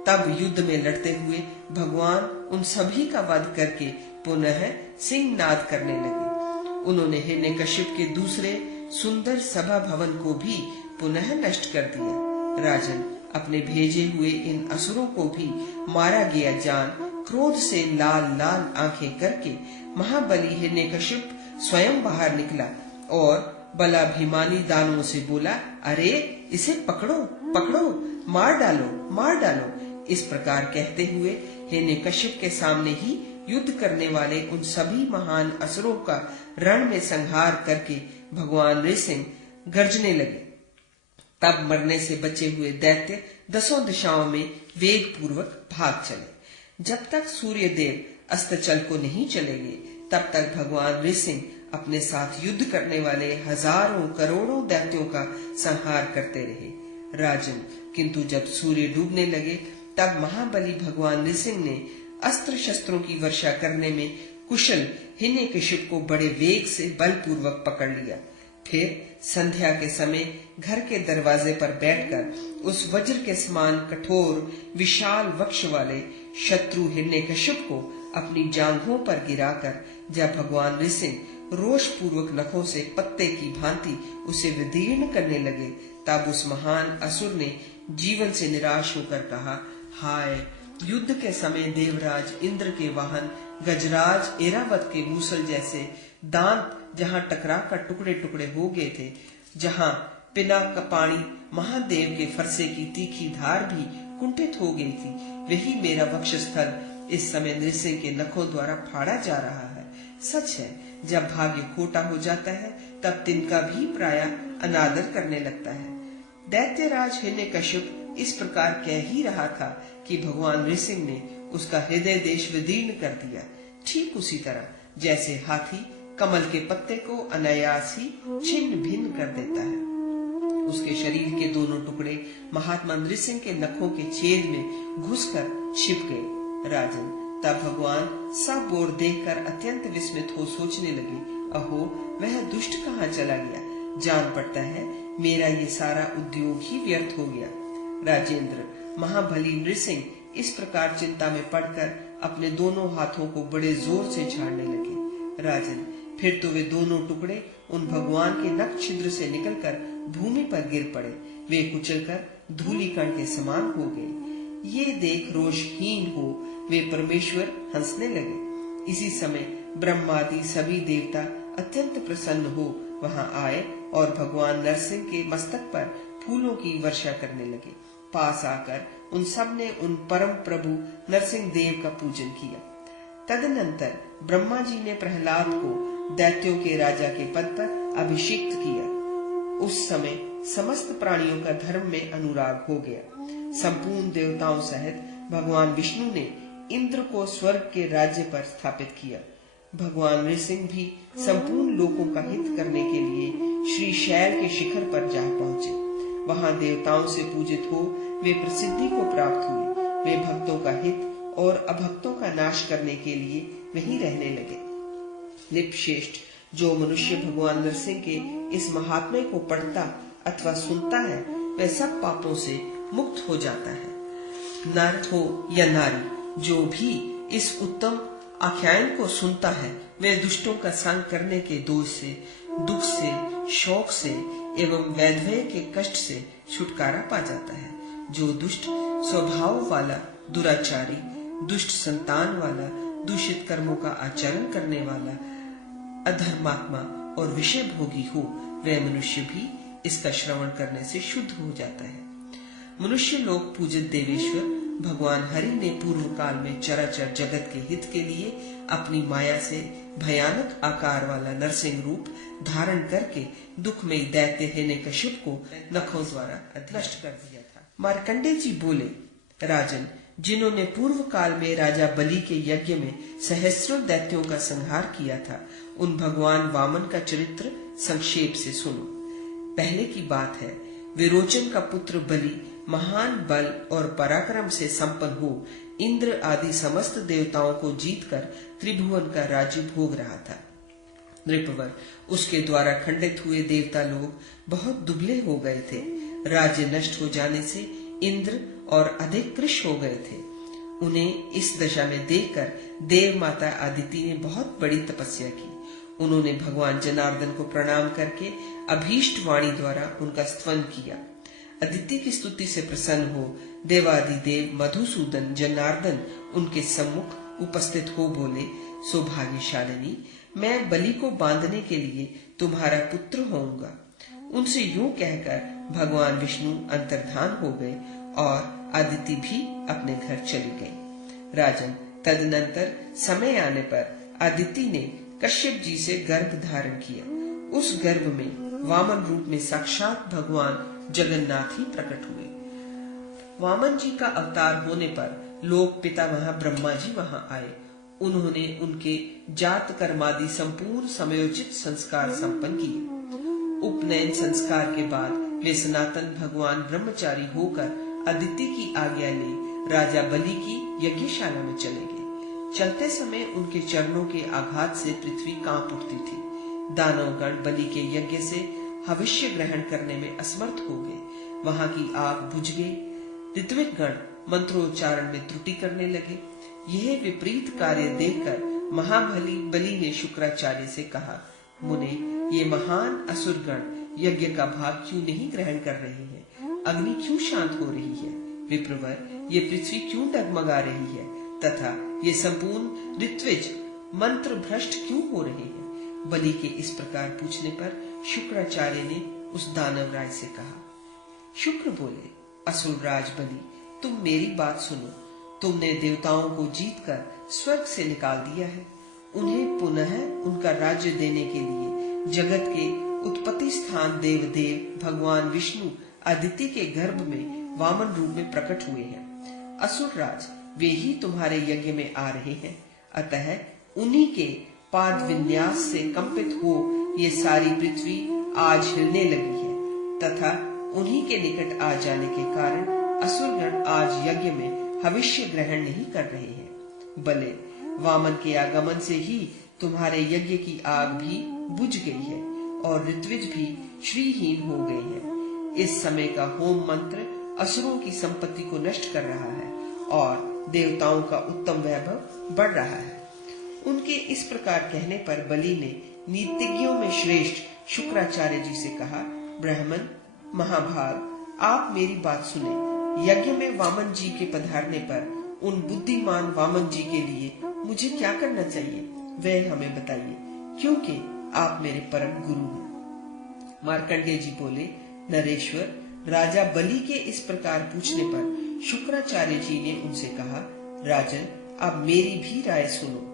तब युद्ध में लड़ते हुए भगवान उन सभी का वध करके पुनः सिंहनाद करने लगे। उन्होंने हिरण्यकशिप के दूसरे सुंदर सभा भवन को भी पुनः नष्ट कर दिया। राजन, अपने भेजे हुए इन असुरों को भी मारा गया जान क्रोध से लाल लाल आंखें करके महाबली हिरण्यकशिप स्वयं बाहर निकला और बलाभिमानी दानवों से बोला, अरे इसे पकड़ो पकड़ो, मार डालो मार डालो। इस प्रकार कहते हुए हिरण्यकशिप के सामने ही युद्ध करने वाले उन सभी महान असुरों का रण में संहार करके भगवान नृसिंह गर्जने लगे। तब मरने से बचे हुए दैत्य 10 दिशाओं में वेग पूर्वक भाग चले। जब तक सूर्य देव अस्ताचल को नहीं चलेंगे तब तक भगवान नृसिंह अपने साथ युद्ध करने वाले हजारों करोड़ों दैत्यों का संहार करते रहे। राजन, किंतु जब सूर्य डूबने लगे तब महाबली भगवान नृसिंह ने अस्त्र शस्त्रों की वर्षा करने में कुशल हिरण्यकशिप को बड़े वेग से बलपूर्वक पकड़ लिया। फिर संध्या के समय घर के दरवाजे पर बैठकर उस वज्र के समान कठोर विशाल वक्ष वाले शत्रु हिरण्यकशिप को अपनी जांघों पर गिराकर जब भगवान नृसिंह रोष पूर्वक नखों से पत्ते की भांति उसे विदीर्ण करने लगे, तब उस महान असुर ने जीवन से निराश होकर कहा, हाय, युद्ध के समय देवराज इंद्र के वाहन गजराज एरावत के मूसल जैसे दांत जहाँ टकरा कर टुकड़े टुकड़े हो गए थे, जहाँ पिनाकपाणी महादेव के फरसे की तीखी धार भी कुंठित हो गई थी, वही मेरा वक्षस्थल इस समय नृसिंह के नखों द्वारा फाड़ा जा रहा है। सच है, जब भाग्य खोटा हो जाता है तब तिनका भी प्राय अनादर करने लगता है। दैत्यराज हिरण्यकशिप इस प्रकार कह ही रहा था कि भगवान नृसिंह ने उसका हृदय देश विदीर्ण कर दिया। ठीक उसी तरह जैसे हाथी कमल के पत्ते को अनायास ही छिन्न भिन्न कर देता है। उसके शरीर के दोनों टुकड़े महात्मा नृसिंह के नखों के छेद में घुसकर छिप गए। राजन, तब भगवान सब ओर देखकर अत्यंत विस्मित हो सोचने लगे, अहो, वह दुष्ट कहाँ चला गया? जान पड़ता है मेरा ये सारा उद्योग ही व्यर्थ हो गया। राजेंद्र, महाबली नृसिंह इस प्रकार चिंता में पड़कर अपने दोनों हाथों को बड़े जोर से झाड़ने लगे। राजन, फिर तो वे दोनों टुकड़े उन भगवान के नख छिद्र से निकलकर भूमि पर गिर पड़े। वे कुचलकर धूलिकण के समान हो गए। ये देख रोषहीन हो वे परमेश्वर हंसने लगे। इसी समय ब्रह्मादि सभी देवता अत्यंत प्रसन्न हो वहां आए और भगवान नरसिंह के मस्तक पर फूलों की वर्षा करने लगे। पास आकर उन सब ने उन परम प्रभु नरसिंह देव का पूजन किया। तदनंतर ब्रह्मा जी ने प्रहलाद को दैत्यों के राजा के पद पर अभिषिक्त किया। उस समय समस्त प्राणियों का धर्म में अनुराग हो गया। संपूर्ण देवताओं सहित भगवान विष्णु ने इंद्र को स्वर्ग के राज्य पर स्थापित किया। भगवान नृसिंह भी संपूर्ण लोकों का हित करने के लिए श्री शैल के शिखर पर जा पहुंचे। वहां देवताओं से पूजित हो वे प्रसिद्धि को प्राप्त हुए। वे भक्तों का हित और अभक्तों का नाश करने के लिए वहीं रहने लगे। निपश्रेष्ठ जो मनुष्य भगवान नरसिंह के इस महात्म्य को पढ़ता अथवा सुनता है वह सब पापों से मुक्त हो जाता है। नर हो या नारी, जो भी इस उत्तम आख्यान को सुनता है वह दुष्टों का संग करने के दोष से, दुख से, शोक से एवं वैधव्य के कष्ट से छुटकारा पा जाता है। जो दुष्ट स्वभाव वाला, दुराचारी, दुष्ट संतान वाला, दूषित कर्मों का आचरण करने वाला, अधर्मात्मा और विषय भोगी हो वह मनुष्य भी इसका श्रवण करने से शुद्ध हो जाता है। मनुष्य लोग पूजित देवेश्वर भगवान हरि ने पूर्व काल में चराचर जगत के हित के लिए अपनी माया से भयानक आकार वाला नरसिंह रूप धारण करके दुखमयी दैत्य हिरण्यकशिप को नखों द्वारा नष्ट कर दिया था। मार्कंडेय जी बोले, राजन, जिन्होंने पूर्व काल में राजा बलि के यज्ञ में सहस्रों दैत्यों का संहार किया था, उन भगवान वामन का चरित्र संक्षेप से सुनो। पहले की बात है, विरोचन का पुत्र बलि महान बल और पराक्रम से संपन्न हो इंद्र आदि समस्त देवताओं को जीतकर त्रिभुवन का राज्य भोग रहा था। नृपवर उसके द्वारा खंडित हुए देवता लोग बहुत दुबले हो गए थे। राज्य नष्ट हो जाने से इंद्र और अधिक कृश हो गए थे। उन्हें इस दशा में देखकर देव माता अदिति ने बहुत बड़ी तपस्या की। उन्होंने भगवान जनार्दन को प्रणाम करके अभीष्ट वाणी द्वारा उनका स्तवन किया। अदिति की स्तुति से प्रसन्न हो देवादिदेव मधुसूदन जनार्दन उनके सम्मुख उपस्थित हो बोले, सौभाग्यशालिनी, मैं बलि को बांधने के लिए तुम्हारा पुत्र होऊंगा। उनसे यूं कहकर भगवान विष्णु अंतर्धान हो गए और अदिति भी अपने घर चली गई। राजन, तदनंतर समय आने पर अदिति ने कश्यप जी से गर्भ धारण किया। उस गर्भ में वामन रूप में साक्षात भगवान जगन्नाथ ही प्रकट हुए। वामन जी का अवतार होने पर लोक पितामह ब्रह्मा जी वहां आए। उन्होंने उनके जात कर्मादि संपूर्ण समयोचित संस्कार संपन्न किए। उपनयन संस्कार के बाद वे सनातन भगवान ब्रह्मचारी होकर अदिति की आज्ञा ले राजा बलि की यज्ञशाला में चले गए। चलते समय उनके चरणों के आघात से पृथ्वी कांप उठती थी। दानवगण बलि के यज्ञ से हविष्य ग्रहण करने में असमर्थ हो गए। वहां की आग बुझ गई। ऋत्विक गण मंत्रोच्चारण में त्रुटि करने लगे। यह विपरीत कार्य देखकर महाबली बलि ने शुक्राचार्य से कहा, मुने, ये महान असुर गण यज्ञ का भाग क्यों नहीं ग्रहण कर रहे हैं? अग्नि क्यों शांत हो रही है? विप्रवर, ये पृथ्वी क्यों डगमगा रही है? तथा ये संपूर्ण ऋत्विज मंत्र भ्रष्ट क्यों हो रहे हैं? बलि के इस प्रकार पूछने पर शुक्राचार्य ने उस दानव राज से कहा। शुक्र बोले, असुर राज बलि, तुम मेरी बात सुनो। तुमने देवताओं को जीतकर स्वर्ग से निकाल दिया है। उन्हें पुनः उनका राज्य देने के लिए जगत के उत्पत्ति स्थान देवदेव भगवान विष्णु अदिति के गर्भ में वामन रूप में प्रकट हुए हैं। असुर राज, वे ही तुम्हारे यज्ञ में आ रहे हैं। अतः उन्हीं के पाद विन्यास से कंपित हो ये सारी पृथ्वी आज हिलने लगी है, तथा उन्हीं के निकट आ जाने के कारण असुरगण आज यज्ञ में हविष्य ग्रहण नहीं कर रहे हैं। भले वामन के आगमन से ही तुम्हारे यज्ञ की आग भी बुझ गई है और ऋत्विज भी श्रीहीन हो गए हैं। इस समय का होम मंत्र असुरों की संपत्ति को नष्ट कर रहा है और देवताओं का उत्तम वैभव बढ़ रहा है। उनके इस प्रकार कहने पर बलि ने नीतिज्ञों में श्रेष्ठ शुक्राचार्य जी से कहा, ब्राह्मण महाभाग, आप मेरी बात सुने। यज्ञ में वामन जी के पधारने पर उन बुद्धिमान वामन जी के लिए मुझे क्या करना चाहिए, वह हमें बताइए, क्योंकि आप मेरे परम गुरु हैं। मार्कंडेय जी बोले, नरेश्वर, राजा बलि के इस प्रकार पूछने पर शुक्राचार्य जी ने उनसे कहा, राजन, अब मेरी भी राय सुनो।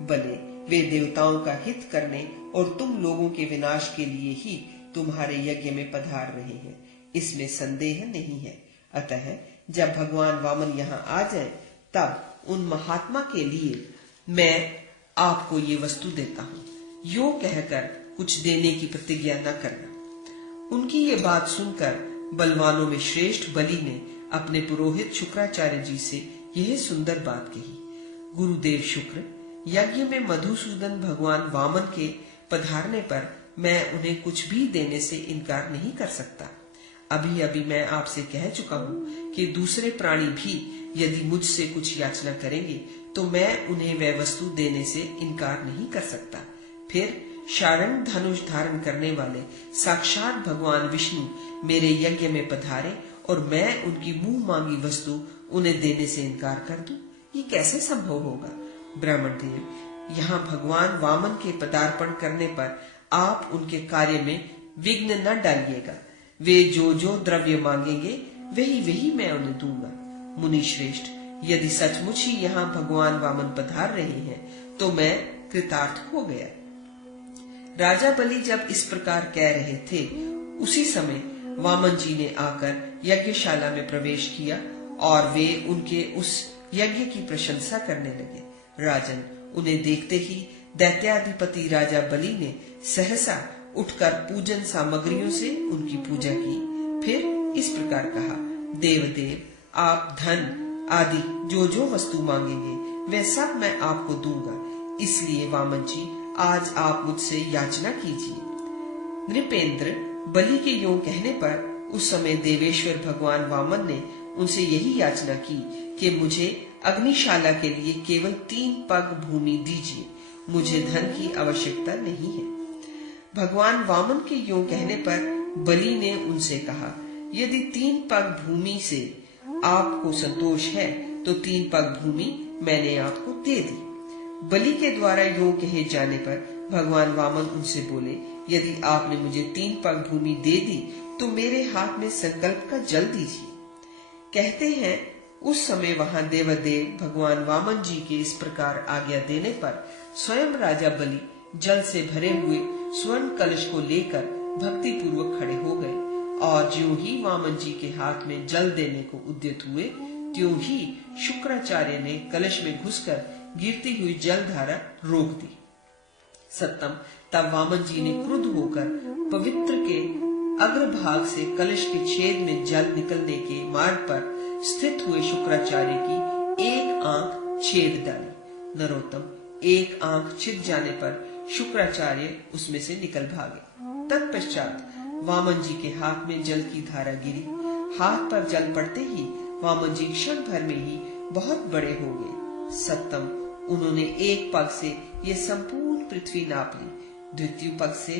भले वे देवताओं का हित करने और तुम लोगों के विनाश के लिए ही तुम्हारे यज्ञ में पधार रहे हैं, इसमें संदेह नहीं है। अतः जब भगवान वामन यहाँ आ जाए तब उन महात्मा के लिए मैं आपको ये वस्तु देता हूँ। यो कहकर कुछ देने की प्रतिज्ञा न करना। उनकी ये बात सुनकर बलवानों में श्रेष्ठ बलि ने अपने पुरोहित शुक्राचार्य जी से यह सुंदर बात कही। गुरुदेव शुक्र, यज्ञ में मधुसूदन भगवान वामन के पधारने पर मैं उन्हें कुछ भी देने से इनकार नहीं कर सकता। अभी अभी मैं आपसे कह चुका हूँ कि दूसरे प्राणी भी यदि मुझसे कुछ याचना करेंगे तो मैं उन्हें वह वस्तु देने से इनकार नहीं कर सकता। फिर शारंग धनुष धारण करने वाले साक्षात भगवान विष्णु मेरे यज्ञ में पधारे और मैं उनकी मुंह मांगी वस्तु उन्हें देने से इनकार कर दूं, ये कैसे संभव होगा? ब्राह्मण देव, यहाँ भगवान वामन के पदार्पण करने पर आप उनके कार्य में विघ्न न डालिएगा। वे जो जो द्रव्य मांगेंगे वही वही मैं उन्हें दूंगा। मुनि श्रेष्ठ, यदि सचमुच ही यहाँ भगवान वामन पधार रहे हैं तो मैं कृतार्थ हो गया। राजा बलि जब इस प्रकार कह रहे थे, उसी समय वामन जी ने आकर यज्ञशाला में प्रवेश किया और वे उनके उस यज्ञ की प्रशंसा करने लगे। राजन, उन्हें देखते ही दैत्याधिपति राजा बलि ने सहसा उठकर पूजन सामग्रियों से उनकी पूजा की। फिर इस प्रकार कहा, देवदेव, आप धन आदि जो जो वस्तु मांगेंगे वह सब मैं आपको दूंगा, इसलिए वामन जी आज आप मुझसे याचना कीजिए। नृपेंद्र बलि के यूं कहने पर उस समय देवेश्वर भगवान वामन ने उनसे यही याचना की कि मुझे अग्निशाला के लिए केवल 3 पग भूमि दीजिए, मुझे धन की आवश्यकता नहीं है। भगवान वामन के यूं कहने पर बलि ने उनसे कहा, यदि 3 पग भूमि से आपको संतोष है तो 3 पग भूमि मैंने आपको दे दी। बलि के द्वारा यूं कहे जाने पर भगवान वामन उनसे बोले, यदि आपने मुझे 3 पग भूमि दे दी तो मेरे हाथ में संकल्प का जल दीजिए। कहते हैं उस समय वहां देवदेव भगवान वामन जी के इस प्रकार आज्ञा देने पर स्वयं राजा बलि जल से भरे हुए स्वर्ण कलश को लेकर भक्ति पूर्वक खड़े हो गए, और ज्यों ही वामन जी के हाथ में जल देने को उद्यत हुए त्यों ही शुक्राचार्य ने कलश में घुसकर गिरती हुई जलधारा रोक दी। सत्तम, तब वामन जी ने क्रुद्ध होकर पवित्र के अग्रभाग से कलश के छेद में जल निकलने के मार्ग पर स्थित हुए शुक्राचार्य की एक आंख छेद डाली। नरोत्तम, एक आंख छिद जाने पर शुक्राचार्य उसमें से निकल भागे। तत्पश्चात वामन जी के हाथ में जल की धारा गिरी। हाथ पर जल पड़ते ही वामन जी क्षण भर में ही बहुत बड़े हो गए। सप्तम, उन्होंने एक पग से ये संपूर्ण पृथ्वी नाप ली, द्वितीय पग से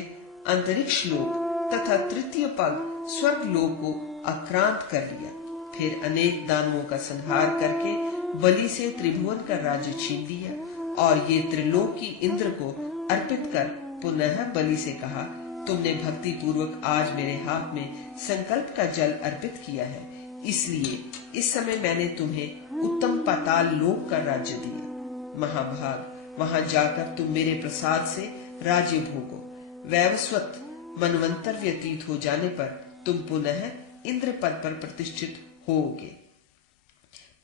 अंतरिक्ष लोक तथा तृतीय पग स्वर्ग लोक को आक्रांत कर लिया। फिर अनेक दानवों का संहार करके बलि से त्रिभुवन का राज्य छीन लिया, और ये त्रिलोक की इंद्र को अर्पित कर पुनः बलि से कहा, तुमने भक्ति पूर्वक आज मेरे हाथ में संकल्प का जल अर्पित किया है, इसलिए इस समय मैंने तुम्हें उत्तम पाताल लोक का राज्य दिया। महाभाग, वहां जाकर तुम मेरे प्रसाद से राज्य भोगो। वैवस्वत मनवंतर व्यतीत हो जाने पर तुम पुनः इंद्र पद पर प्रतिष्ठित होगे।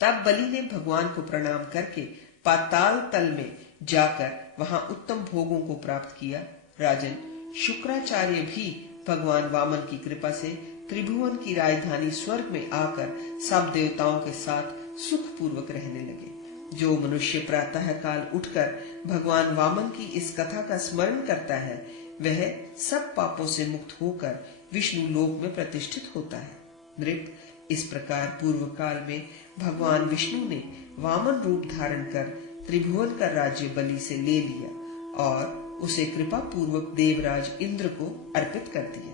तब बलि ने भगवान को प्रणाम करके पाताल तल में जाकर वहां उत्तम भोगों को प्राप्त किया। राजन, शुक्राचार्य भी भगवान वामन की कृपा से त्रिभुवन की राजधानी स्वर्ग में आकर सब देवताओं के साथ सुख पूर्वक रहने लगे। जो मनुष्य प्रातः काल उठकर भगवान वामन की इस कथा का स्मरण करता है वह सब पापों से मुक्त होकर विष्णु लोक में प्रतिष्ठित होता है। नृप, इस प्रकार पूर्व काल में भगवान विष्णु ने वामन रूप धारण कर त्रिभुवन का राज्य बलि से ले लिया और उसे कृपा पूर्वक देवराज इंद्र को अर्पित कर दिया।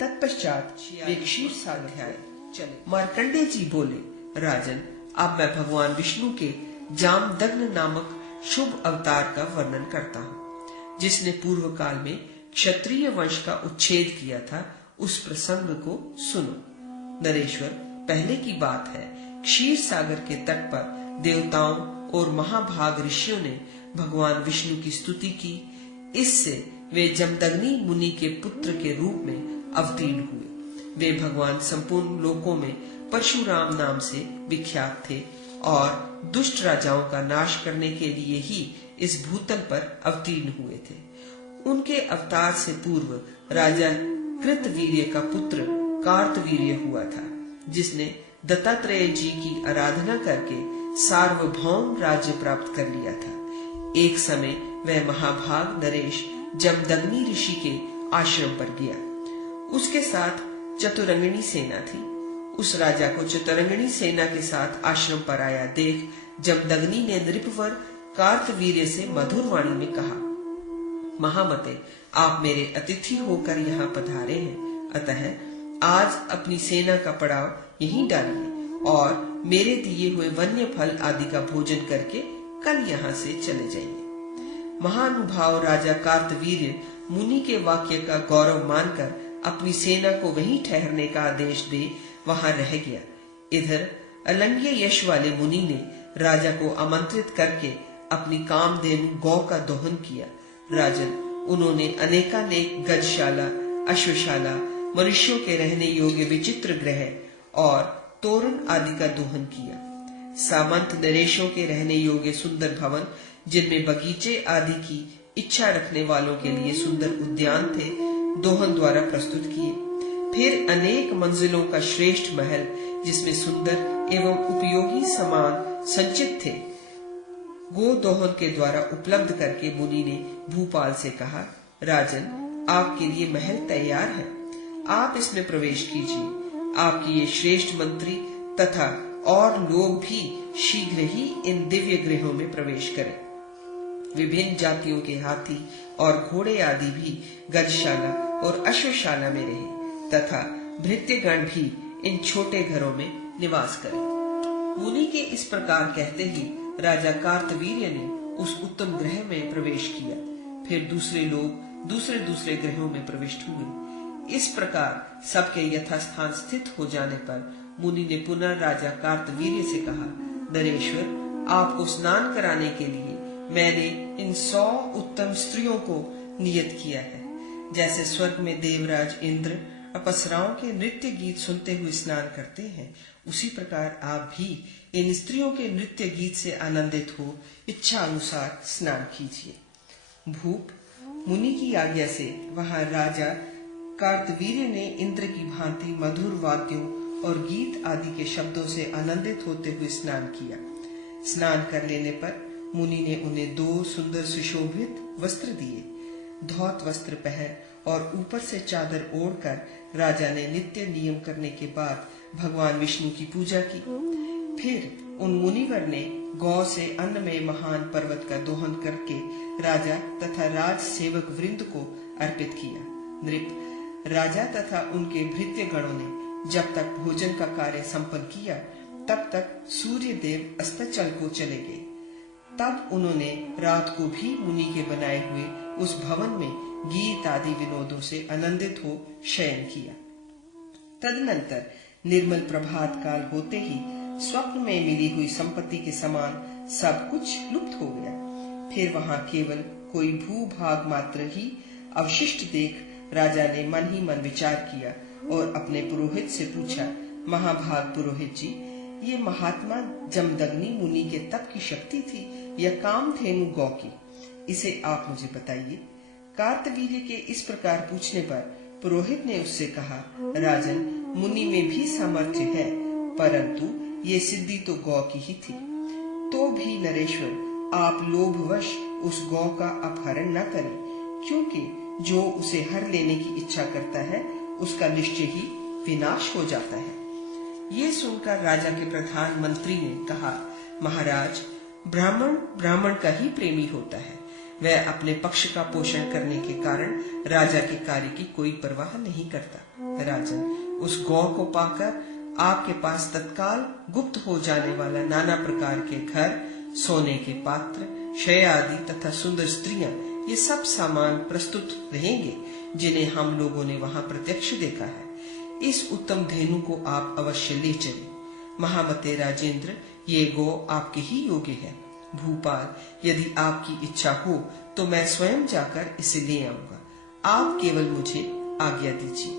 तत्पश्चात क्षीर साध्याय चले। मार्कंडेय जी बोले, राजन, अब मैं भगवान विष्णु के जामदग्न नामक शुभ अवतार का वर्णन करता हूँ, जिसने पूर्व काल में क्षत्रिय वंश का उच्छेद किया था। उस प्रसंग को सुनो। नरेश्वर, पहले की बात है, क्षीर सागर के तट पर देवताओं और महाभाग ऋषियों ने भगवान विष्णु की स्तुति की। इससे वे जमदग्नि मुनि के पुत्र के रूप में अवतीर्ण हुए। वे भगवान संपूर्ण लोकों में परशुराम नाम से विख्यात थे और दुष्ट राजाओं का नाश करने के लिए ही इस भूतल पर अवतीर्ण हुए थे। उनके अवतार से पूर्व राजा कृतवीर्य का पुत्र कार्तवीर्य हुआ था, जिसने दत्तात्रेय जी की आराधना करके सार्वभौम राज्य प्राप्त कर लिया था। एक समय वह महाभाग नरेश जमदग्नि ऋषि के आश्रम पर गया। उसके साथ चतुरंगिणी सेना थी। उस राजा को चतुरंगिणी सेना के साथ आश्रम पर आया देख जमदग्नि ने नृपवर कार्तवीर्य से मधुर वाणी में कहा, महामते, आप मेरे अतिथि होकर यहाँ पधारे हैं, अतः आज अपनी सेना का पड़ाव यहीं डालिए और मेरे दिए हुए वन्य फल आदि का भोजन करके कल यहाँ से चले जाइए। महानुभाव राजा कार्तवीर्य मुनि के वाक्य का गौरव मानकर अपनी सेना को वहीं ठहरने का आदेश दे वहां रह गया। इधर अलंघ्य यश वाले मुनि ने राजा को आमंत्रित करके अपनी कामधेनु गौ का दोहन किया। राजन, उन्होंने अनेकानेक गजशाला, अश्वशाला, मनुष्यों के रहने योग्य विचित्र ग्रह और तोरण आदि का दोहन किया। सामंत नरेशों के रहने योग्य सुंदर भवन, जिनमें बगीचे आदि की इच्छा रखने वालों के लिए सुंदर उद्यान थे, दोहन द्वारा प्रस्तुत किए। फिर अनेक मंजिलों का श्रेष्ठ महल जिसमें सुंदर एवं उपयोगी सामान संचित थे। गोदोहन के द्वारा उपलब्ध करके मुनि ने भूपाल से कहा, राजन, आपके लिए महल तैयार है, आप इसमें प्रवेश कीजिए। आपकी ये श्रेष्ठ मंत्री तथा और लोग भी शीघ्र ही इन दिव्य गृहों में प्रवेश करें। विभिन्न जातियों के हाथी और घोड़े आदि भी गजशाला और अश्वशाला में रहे तथा भृत्यगण भी इन छोटे घरों में निवास करें। मुनि के इस प्रकार कहते ही राजा कार्तवीर्य ने उस उत्तम ग्रह में प्रवेश किया। फिर दूसरे लोग दूसरे दूसरे ग्रहों में प्रविष्ट हुए। इस प्रकार सबके यथास्थान स्थित हो जाने पर मुनि ने पुनः राजा कार्तवीर्य से कहा, नरेश्वर, आपको स्नान कराने के लिए मैंने इन 100 उत्तम स्त्रियों को नियत किया है। जैसे स्वर्ग में देवराज इंद्र अप्सराओं के नृत्य गीत सुनते हुए स्नान करते हैं, उसी प्रकार आप भी इन स्त्रियों के नृत्य गीत से आनंदित हो इच्छा अनुसार स्नान कीजिए। भूप मुनि की आज्ञा से वहां राजा कार्तवीर्य ने इंद्र की भांति मधुर वाद्यों और गीत आदि के शब्दों से आनंदित होते हुए स्नान किया। स्नान कर लेने पर मुनि ने उन्हें 2 सुंदर सुशोभित वस्त्र दिए। धौत वस्त्र पहन और ऊपर से चादर ओढ़कर राजा ने नित्य नियम करने के बाद भगवान विष्णु की पूजा की। फिर उन मुनिवर ने गौ से अन्नमय महान पर्वत का दोहन करके राजा तथा राज सेवक वृंद को अर्पित किया। नृप, राजा तथा उनके भृत्य गणों ने जब तक भोजन का कार्य संपन्न किया, तब तक सूर्य देव अस्ताचल को चले गए। तब उन्होंने रात को भी मुनि के बनाए हुए उस भवन में गीत आदि विनोदों से आनंदित हो शयन किया। तदनंतर निर्मल प्रभात काल होते ही स्वप्न में मिली हुई संपत्ति के समान सब कुछ लुप्त हो गया। फिर वहां केवल कोई भूभाग मात्र ही अवशिष्ट देख राजा ने मन ही मन विचार किया और अपने पुरोहित से पूछा, महाभाग पुरोहित जी, ये महात्मा जमदग्नि मुनि के तप की शक्ति थी या कामधेनु गौ की? इसे आप मुझे बताइए। कार्तवीर्य के इस प्रकार पूछने पर पुरोहित ने उससे कहा, राजन, मुनि में भी सामर्थ्य है, परंतु ये सिद्धि तो गौ की ही थी। तो भी नरेश्वर, आप लोभवश उस गौ का अपहरण न करें, क्योंकि जो उसे हर लेने की इच्छा करता है उसका निश्चय ही विनाश हो जाता है। ये सुनकर राजा के प्रधान मंत्री ने कहा, महाराज, ब्राह्मण ब्राह्मण का ही प्रेमी होता है। वह अपने पक्ष का पोषण करने के कारण राजा के कार्य की कोई परवाह नहीं करता। राजन, उस गौ को पाकर आपके पास तत्काल गुप्त हो जाने वाला नाना प्रकार के घर, सोने के पात्र, शय आदि तथा सुंदर स्त्रियां, ये सब सामान प्रस्तुत रहेंगे जिन्हें हम लोगों ने वहां प्रत्यक्ष देखा है। इस उत्तम धेनु को आप अवश्य ले चले। महामते राजेंद्र, ये गौ आपके ही योग्य है। भूपाल, यदि आपकी इच्छा हो तो मैं स्वयं जाकर इसे ले आऊंगा। आप केवल मुझे आज्ञा दीजिए।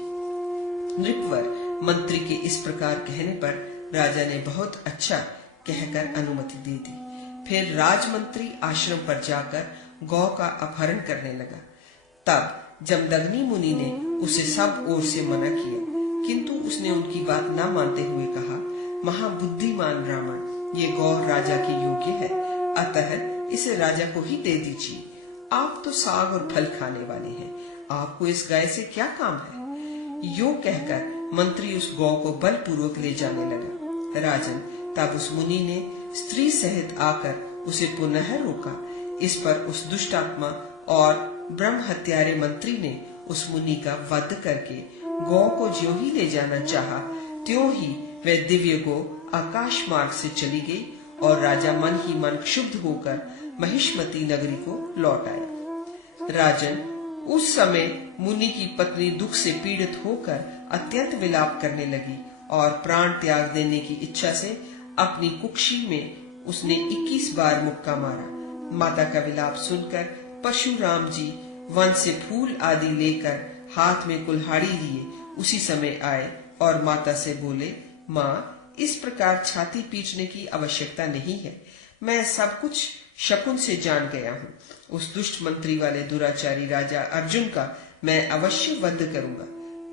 नृपवर मंत्री के इस प्रकार कहने पर राजा ने बहुत अच्छा कहकर अनुमति दे दी। फिर राजमंत्री आश्रम पर जाकर गौ का अपहरण करने लगा। तब जमदग्नि मुनि ने उसे सब ओर से मना किया, किंतु उसने उनकी बात न मानते हुए कहा, महाबुद्धिमान ब्राह्मण, ये गौ राजा के योग्य है, अतः इसे राजा को ही दे दीजिए। आप तो साग और फल खाने वाले हैं, आपको इस गाय से क्या काम है? यो कहकर मंत्री उस गौ को बलपूर्वक ले जाने लगा। राजन, तब उस मुनि ने स्त्री सहित आकर उसे पुनः रोका। इस पर उस दुष्टात्मा और ब्रह्म हत्यारे मंत्री ने उस मुनि का वध करके गौ को ज्यों ही ले जाना चाहा, त्यों ही वह दिव्य गौ आकाश मार्ग से चली गई और राजा मन ही मन क्षुब्ध होकर महिष्मती नगरी को लौट आया। राजन, उस समय मुनि की पत्नी दुख से पीड़ित होकर अत्यंत विलाप करने लगी और प्राण त्याग देने की इच्छा से अपनी कुक्षी में उसने 21 बार मुक्का मारा। माता का विलाप सुनकर परशुराम जी वन से फूल आदि लेकर हाथ में कुल्हाड़ी लिए उसी समय आए और माता से बोले, माँ, इस प्रकार छाती पीटने की आवश्यकता नहीं है। मैं सब कुछ शकुन से जान गया हूँ। उस दुष्ट मंत्री वाले दुराचारी राजा अर्जुन का मैं अवश्य वध करूंगा।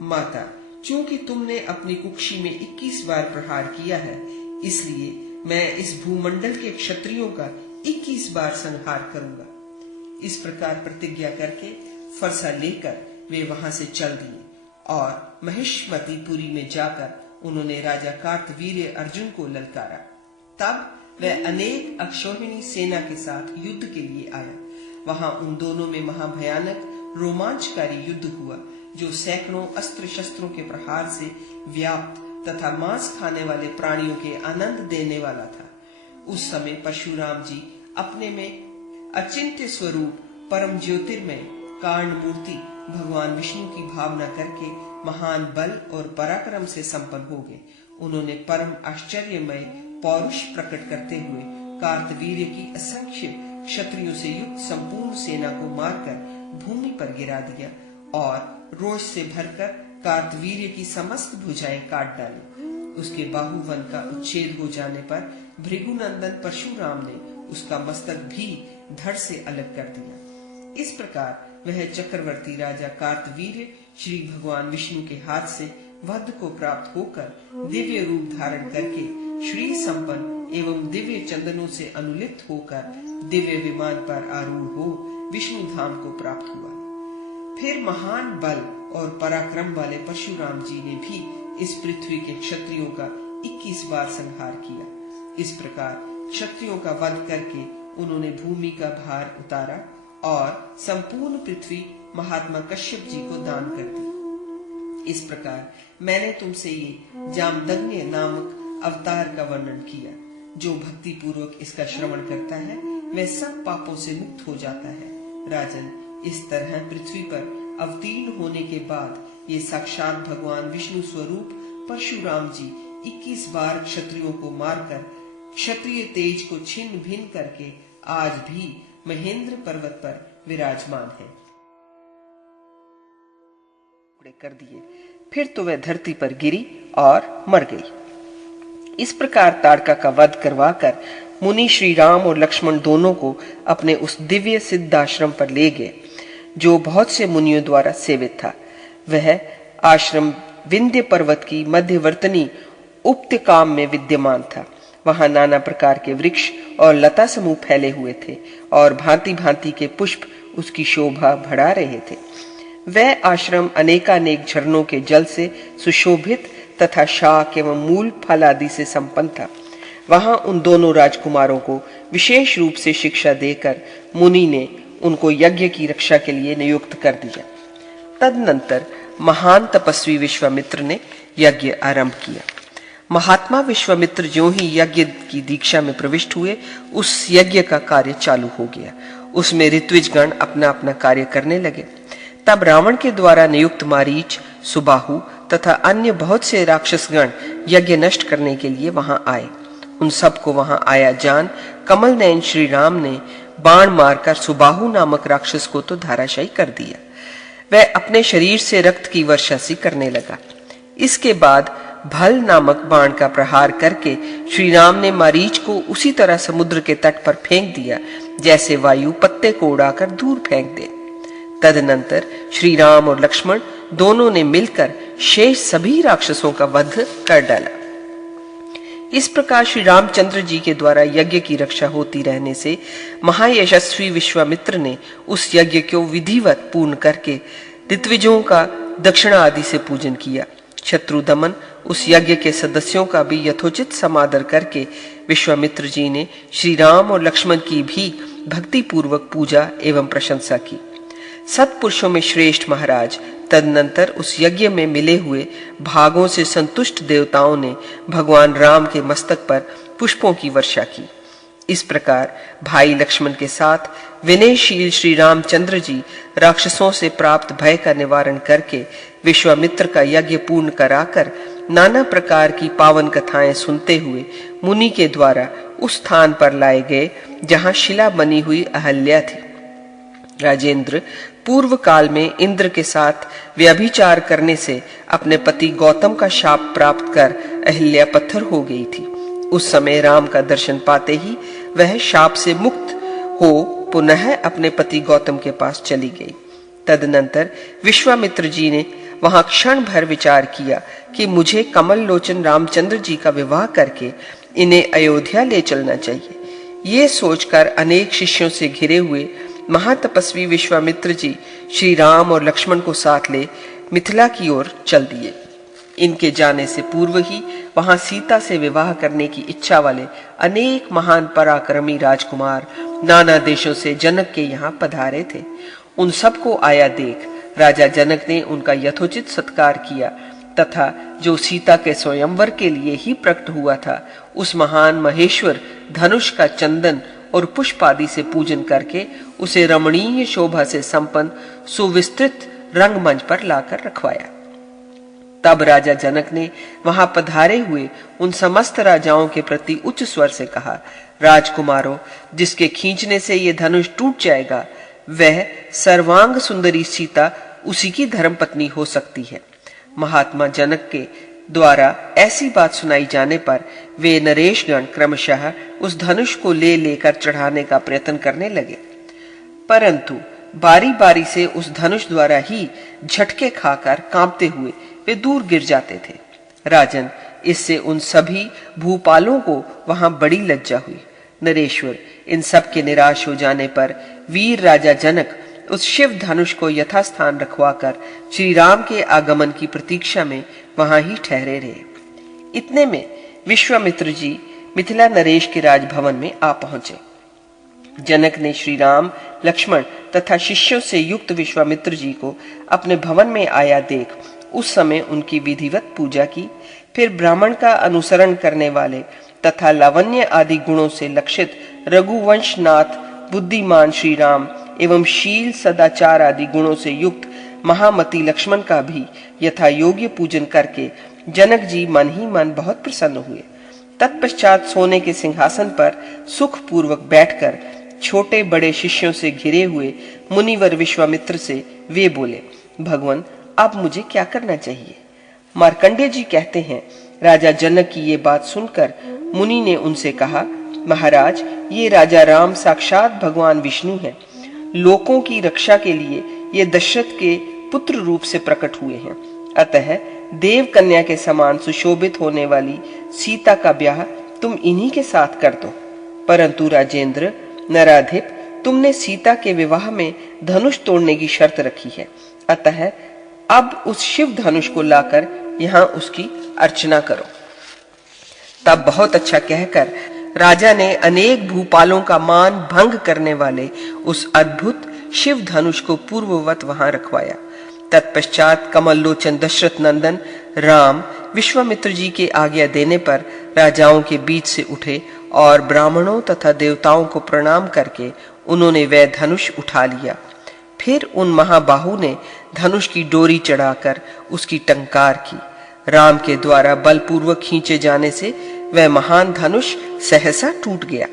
माता, चूंकि तुमने अपनी कुक्षी में 21 बार प्रहार किया है, इसलिए मैं इस भूमंडल के क्षत्रियों का 21 बार संहार करूंगा। इस प्रकार प्रतिज्ञा करके फरसा लेकर वे वहां से चल दिए और महिष्मतीपुरी में जाकर उन्होंने राजा कार्तवीर्य अर्जुन को ललकारा। तब वह अनेक अक्षौहिणी सेना के साथ युद्ध के लिए आया। वहां उन दोनों में महाभयानक रोमांचकारी युद्ध हुआ, जो सैकड़ों अस्त्र शस्त्रों के प्रहार से व्याप्त तथा मांस खाने वाले प्राणियों के आनंद देने वाला था। उस समय परशुराम जी अपने में अचिंत्य स्वरूप परम ज्योतिर्मय कारण मूर्ति भगवान विष्णु की भावना करके महान बल और पराक्रम से संपन्न हो गए। उन्होंने परम आश्चर्यमय पौरुष प्रकट करते हुए कार्तवीर्य की असंख्य क्षत्रियों से युक्त संपूर्ण सेना को मारकर भूमि पर गिरा दिया और रोष से भरकर कार्तवीर्य की समस्त भुजाएं काट डाली। उसके बाहुवन का उच्छेद हो जाने पर भृगुनंदन परशुराम ने उसका मस्तक भी धड़ से अलग कर दिया। इस प्रकार वह चक्रवर्ती राजा कार्तवीर्य श्री भगवान विष्णु के हाथ से वध को प्राप्त होकर दिव्य रूप धारण करके श्री संपन्न एवं दिव्य चंदनों से अनुलिप्त होकर दिव्य विमान पर आरूढ़ हो विष्णु धाम को प्राप्त हुआ। फिर महान बल और पराक्रम वाले परशुराम जी ने भी इस पृथ्वी के क्षत्रियों का 21 बार संहार किया। इस प्रकार क्षत्रियों का वध करके उन्होंने भूमि का भार उतारा और संपूर्ण पृथ्वी महात्मा कश्यप जी को दान कर दी। इस प्रकार मैंने तुमसे ये जामदग्नि नामक अवतार का वर्णन किया। जो भक्ति पूर्वक इसका श्रवण करता है वह सब पापों से मुक्त हो जाता है। राजन, इस तरह पृथ्वी पर अवतीर्ण होने के बाद ये साक्षात भगवान विष्णु स्वरूप परशुराम जी 21 बार क्षत्रियों को मारकर क्षत्रिय तेज को छिन्न भिन्न करके आज भी महेंद्र पर्वत पर विराजमान है। कर दिए, फिर तो वह धरती पर गिरी और मर गई। इस प्रकार ताड़का का वध करवाकर मुनि श्री राम और लक्ष्मण दोनों को अपने उस दिव्य सिद्धाश्रम पर ले गए, जो बहुत से मुनियों द्वारा सेवित था। वह आश्रम विंध्य पर्वत की मध्यवर्तनी उपत्यकाम में विद्यमान था। वहां नाना प्रकार के वृक्ष और लता समूह फैले हुए थे और भांति भांति के पुष्प उसकी शोभा बढ़ा रहे थे। वह आश्रम अनेकानेक झरनों के जल से सुशोभित तथा शाक एवं मूल फल आदि से संपन्न था। वहां उन दोनों राजकुमारों को विशेष रूप से शिक्षा देकर मुनि ने उनको यज्ञ की रक्षा के लिए नियुक्त कर दिया। तदनंतर महान तपस्वी विश्वामित्र ने यज्ञ आरंभ किया। महात्मा विश्वामित्र ज्यों ही यज्ञ की दीक्षा में प्रविष्ट हुए, उस यज्ञ का कार्य चालू हो गया। उसमें ऋत्विजगण अपना अपना कार्य करने लगे। तब रावण के द्वारा नियुक्त मारीच, सुबाहु तथा अन्य बहुत से राक्षसगण यज्ञ नष्ट करने के लिए वहां आए। उन सबको वहां आया जान कमल नयन श्री राम ने बाण मारकर सुबाहु नामक राक्षस को तो धाराशायी कर दिया। वह अपने शरीर से रक्त की वर्षा सी करने लगा। इसके बाद भल नामक बाण का प्रहार करके श्री राम ने मारीच को उसी तरह समुद्र के तट पर फेंक दिया जैसे वायु पत्ते को उड़ाकर दूर फेंक दे। तदनंतर श्री राम और लक्ष्मण दोनों ने मिलकर शेष सभी राक्षसों का वध कर डाला। इस प्रकार श्री रामचंद्र जी के द्वारा यज्ञ की रक्षा होती रहने से महायशस्वी विश्वामित्र ने उस यज्ञ को विधिवत पूर्ण करके ऋत्विजों का दक्षिणा आदि से पूजन किया। शत्रु दमन उस यज्ञ के सदस्यों का भी यथोचित समादर करके विश्वामित्र जी ने श्री राम और लक्ष्मण की भी भक्ति पूर्वक पूजा एवं प्रशंसा की। सत्पुरुषों में श्रेष्ठ महाराज तदनंतर उस यज्ञ में मिले हुए भागों से संतुष्ट देवताओं ने भगवान राम के मस्तक पर पुष्पों की वर्षा की। इस प्रकार भाई लक्ष्मण के साथ विनयशील श्री रामचंद्र जी राक्षसों से प्राप्त भय का निवारण करके विश्वामित्र का यज्ञ पूर्ण कराकर नाना प्रकार की पावन कथाएं सुनते हुए मुनि के द्वारा उस स्थान पर लाए गए जहां शिला बनी हुई अहल्या थी। राजेंद्र पूर्व काल में इंद्र के साथ व्यभिचार करने से अपने पति गौतम का शाप प्राप्त कर अहिल्या पत्थर हो गई थी। उस समय राम का दर्शन पाते ही वह शाप से मुक्त हो पुनः अपने पति गौतम के पास चली गई। तदनंतर विश्वामित्र जी ने वहां क्षण भर विचार किया कि मुझे कमल लोचन रामचंद्र जी का विवाह करके इन्हें अयोध्या ले चलना चाहिए। ये सोचकर अनेक शिष्यों से घिरे हुए महातपस्वी विश्वामित्र जी श्री राम और लक्ष्मण को साथ ले मिथिला की ओर चल दिए। इनके जाने से पूर्व ही वहां सीता से विवाह करने की इच्छा वाले अनेक महान पराक्रमी राजकुमार नाना देशों से जनक के यहाँ पधारे थे। उन सबको आया देख राजा जनक ने उनका यथोचित सत्कार किया तथा जो सीता के स्वयंवर के लिए ही प्रकट हुआ था, उस महान महेश्वर धनुष का चंदन और पुष्प आदि से पूजन करके उसे रमणीय शोभा से संपन्न सुविस्तृत रंगमंच पर लाकर रखवाया। तब राजा जनक ने वहां पधारे हुए उन समस्त राजाओं के प्रति उच्च स्वर से कहा, राजकुमारों, जिसके खींचने से ये धनुष टूट जाएगा, वह सर्वांग सुंदरी सीता उसी की धर्मपत्नी हो सकती है। महात्मा जनक के द्वारा ऐसी बात सुनाई जाने पर वे नरेशगण क्रमशः उस धनुष को ले लेकर चढ़ाने का प्रयत्न करने लगे, परंतु बारी बारी से उस धनुष द्वारा ही झटके खाकर कांपते हुए वे दूर गिर जाते थे। राजन, इससे उन सभी भूपालों को वहां बड़ी लज्जा हुई। नरेश्वर, इन सब के निराश हो जाने पर वीर राजा जनक उस शिव धनुष को यथास्थान रखवाकर श्री राम के आगमन की प्रतीक्षा में वहां ही ठहरे रहे। इतने में विश्वामित्र जी मिथिला नरेश के राजभवन में आ पहुंचे। जनक ने श्री राम, लक्ष्मण तथा शिष्यों से युक्त विश्वामित्र जी को अपने भवन में आया देख उस समय उनकी विधिवत पूजा की। फिर ब्राह्मण का अनुसरण करने वाले तथा लावण्य आदि गुणों से लक्षित रघुवंशनाथ बुद्धिमान श्री राम एवं शील सदाचार आदि गुणों से युक्त महामती लक्ष्मण का भी यथा योग्य पूजन करके जनक जी मन ही मन बहुत प्रसन्न हुए। तत्पश्चात सोने के सिंहासन पर सुख पूर्वक बैठकर छोटे बड़े शिष्यों से घिरे हुए मुनिवर विश्वामित्र से वे बोले, भगवान, अब मुझे क्या करना चाहिए? मार्कंडेय जी कहते हैं, राजा जनक की ये बात सुनकर मुनि ने उनसे कहा, महाराज, ये राजा राम साक्षात भगवान विष्णु हैं। लोकों की रक्षा के लिए ये दशरथ के पुत्र रूप से प्रकट हुए हैं। अतः देव कन्या के समान सुशोभित होने वाली सीता का ब्याह तुम इन्हीं के साथ कर दो। परंतु राजेंद्र नराधिप, तुमने सीता के विवाह में धनुष तोड़ने की शर्त रखी है। अतः अब उस शिव धनुष को लाकर यहाँ उसकी अर्चना करो। तब बहुत अच्छा कहकर राजा ने अनेक भूपालों का मान भंग करने वाले उस अद्भुत शिव धनुष को पूर्ववत वहां रखवाया। तत्पश्चात कमल लोचन दशरथ नंदन राम विश्वामित्र जी के आज्ञा देने पर राजाओं के बीच से उठे और ब्राह्मणों तथा देवताओं को प्रणाम करके उन्होंने वह धनुष उठा लिया। फिर उन महाबाहु ने धनुष की डोरी चढ़ाकर उसकी टंकार की। राम के द्वारा बलपूर्वक खींचे जाने से वह महान धनुष सहसा टूट गया।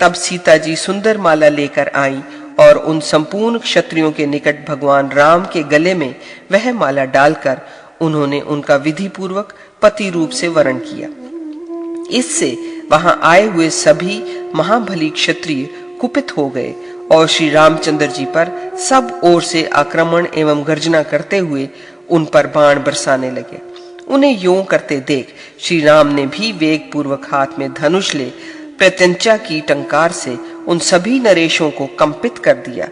तब सीता जी सुंदर माला लेकर आई और उन संपूर्ण क्षत्रियों के निकट भगवान राम के गले में वह माला डालकर उन्होंने उनका विधि पूर्वक पति रूप से वरण किया। इससे वहां आए हुए सभी महाबली क्षत्रिय कुपित हो गए और श्री रामचंद्र जी पर सब ओर से आक्रमण एवं गर्जना करते हुए उन पर बाण बरसाने लगे। उन्हें यों करते देख श्री राम ने भी वेग पूर्वक हाथ में धनुष ले प्रत्यंचा की टंकार से उन सभी नरेशों को कंपित कर दिया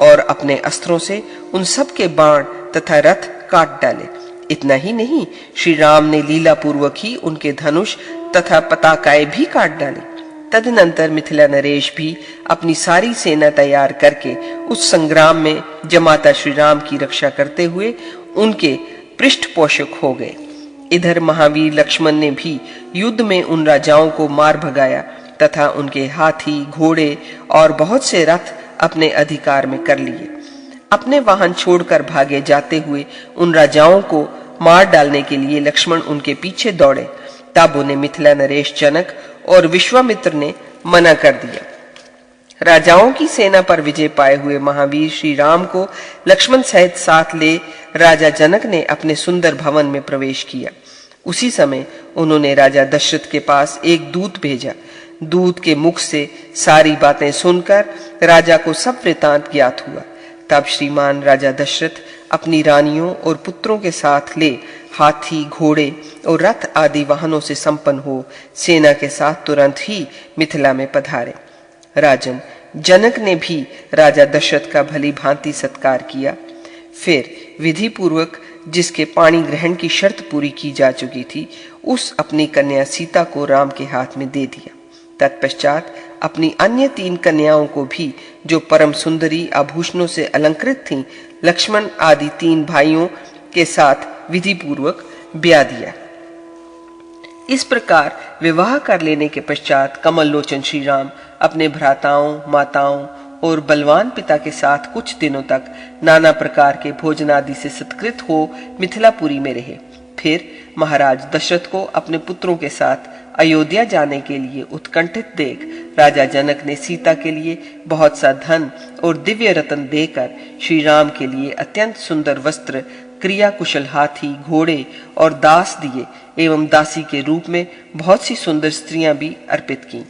और अपने अस्त्रों से उन सब के बाण तथा रथ काट डाले। इतना ही नहीं, श्री राम ने लीला पूर्वक ही उनके धनुष तथा पताकाएं भी काट डाली। तदनंतर मिथिला नरेश भी अपनी सारी सेना तैयार करके उस संग्राम में जमाता श्री राम की रक्षा करते हुए उनके पृष्ठपोषक हो गए। इधर महावीर लक्ष्मण ने भी युद्ध में उन राजाओं को मार भगाया तथा उनके हाथी, घोड़े और बहुत से रथ अपने अधिकार में कर लिए। अपने वाहन छोड़कर भागे जाते हुए उन राजाओं को मार डालने के लिए लक्ष्मण उनके पीछे दौड़े। तब उन्हें मिथिला नरेश जनक और विश्वामित्र ने मना कर दिया। राजाओं की सेना पर विजय पाए हुए महावीर श्री राम को लक्ष्मण सहित साथ ले राजा जनक ने अपने सुंदर भवन में प्रवेश किया। उसी समय उन्होंने राजा दशरथ के पास एक दूत भेजा। दूत के मुख से सारी बातें सुनकर राजा को सब वृतांत ज्ञात हुआ। तब श्रीमान राजा दशरथ अपनी रानियों और पुत्रों के साथ ले हाथी, घोड़े और रथ आदि वाहनों से संपन्न हो सेना के साथ तुरंत ही मिथिला में पधारे। राजन जनक ने भी राजा दशरथ का भली भांति सत्कार किया। फिर विधि पूर्वक जिसके पाणी ग्रहण की शर्त पूरी की जा चुकी थी, उस अपनी कन्या सीता को राम के हाथ में दे दिया। तत्पश्चात अपनी अन्य 3 कन्याओं को भी, जो परम सुंदरी आभूषणों से अलंकृत थीं, लक्ष्मण आदि 3 भाइयों के साथ विधि पूर्वक ब्याह दिया। इस प्रकार विवाह कर लेने के पश्चात कमल लोचन श्री राम अपने भ्राताओं, माताओं और बलवान पिता के साथ कुछ दिनों तक नाना प्रकार के भोजन आदि से सत्कृत हो मिथिलापुरी में रहे। फिर महाराज दशरथ को अपने पुत्रों के साथ अयोध्या जाने के लिए उत्कंठित देख राजा जनक ने सीता के लिए बहुत सा धन और दिव्य रत्न देकर श्री राम के लिए अत्यंत सुंदर वस्त्र, क्रिया कुशल हाथी, घोड़े और दास दिए एवं दासी के रूप में बहुत सी सुंदर स्त्रियां भी अर्पित की।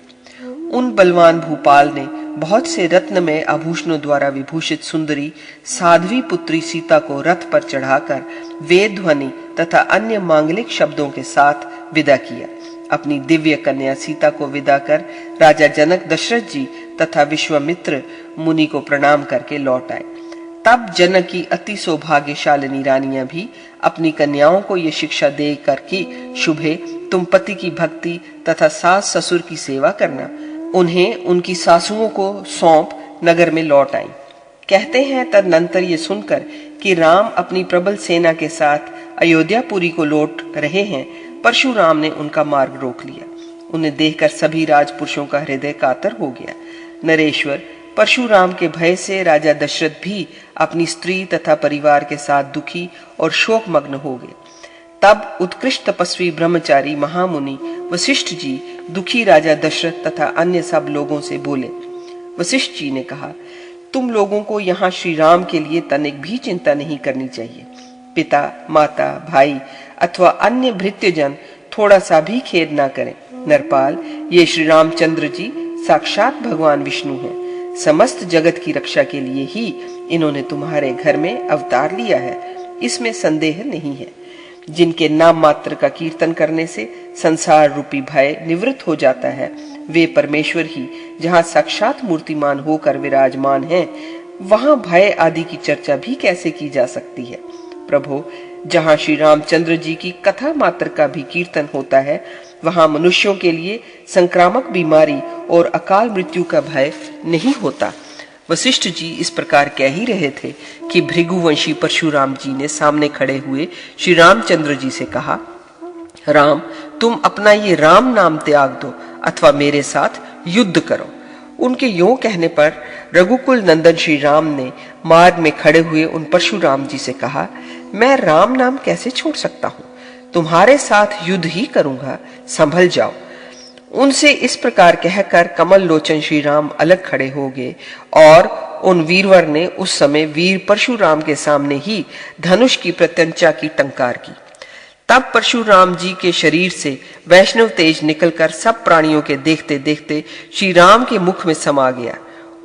उन बलवान भूपाल ने बहुत से रत्नमय आभूषणों द्वारा विभूषित सुंदरी साध्वी पुत्री सीता को रथ पर चढ़ाकर वेद ध्वनि तथा अन्य मांगलिक शब्दों के साथ विदा किया। अपनी दिव्य कन्या सीता को विदा कर राजा जनक दशरथ जी तथा विश्वामित्र मुनि को प्रणाम करके लौट आए। तब जनक की अति सौभाग्यशालिनी रानियां भी अपनी कन्याओं को ये शिक्षा दे कर कि शुभे तुम पति की भक्ति तथा सास ससुर की सेवा करना। उन्हें उनकी सासुओं को सौंप नगर में लौट आई। कहते हैं तदनंतर ये सुनकर कि राम अपनी प्रबल सेना के साथ अयोध्यापुरी को लौट रहे हैं, परशुराम ने उनका मार्ग रोक लिया। उन्हें देखकर सभी राजपुरुषों का हृदय कातर हो गया। नरेश्वर परशुराम के भय से राजा दशरथ भी अपनी स्त्री तथा परिवार के साथ दुखी और शोकमग्न हो गए। तब उत्कृष्ट तपस्वी ब्रह्मचारी महामुनि वशिष्ठ जी दुखी राजा दशरथ तथा अन्य सब लोगों से बोले। वशिष्ठ जी ने कहा, तुम लोगों को यहाँ श्री राम के लिए तनिक भी चिंता नहीं करनी चाहिए। पिता, माता, भाई अथवा अन्य भृत्यजन थोड़ा सा भी खेद ना करें। नरपाल, ये श्री रामचंद्र जी साक्षात भगवान विष्णु हैं। समस्त जगत की रक्षा के लिए ही इन्होंने तुम्हारे घर में अवतार लिया है, इसमें संदेह नहीं है। जिनके नाम मात्र का कीर्तन करने से संसार रूपी भय निवृत्त हो जाता है, वे परमेश्वर ही जहाँ साक्षात मूर्तिमान होकर विराजमान हैं, वहाँ भय आदि की चर्चा भी कैसे की जा सकती है। प्रभु, जहाँ श्री रामचंद्र जी की कथा मात्र का भी कीर्तन होता है, वहाँ मनुष्यों के लिए संक्रामक बीमारी और अकाल मृत्यु का भय नहीं होता। वशिष्ठ जी इस प्रकार कह ही रहे थे कि भृगुवंशी परशुराम जी ने सामने खड़े हुए श्री रामचंद्र जी से कहा, राम, तुम अपना ये राम नाम त्याग दो अथवा मेरे साथ युद्ध करो। उनके यूं कहने पर रघुकुल नंदन श्री राम ने मार्ग में खड़े हुए उन परशुराम जी से कहा, मैं राम नाम कैसे छोड़ सकता हूँ? तुम्हारे साथ युद्ध ही करूंगा, संभल जाओ। उनसे इस प्रकार कहकर कमल लोचन श्री राम अलग खड़े हो गए और उन वीरवर ने उस समय वीर परशुराम के सामने ही धनुष की प्रत्यंचा की टंकार की। तब परशुराम जी के शरीर से वैष्णव तेज निकलकर सब प्राणियों के देखते देखते श्री राम के मुख में समा गया।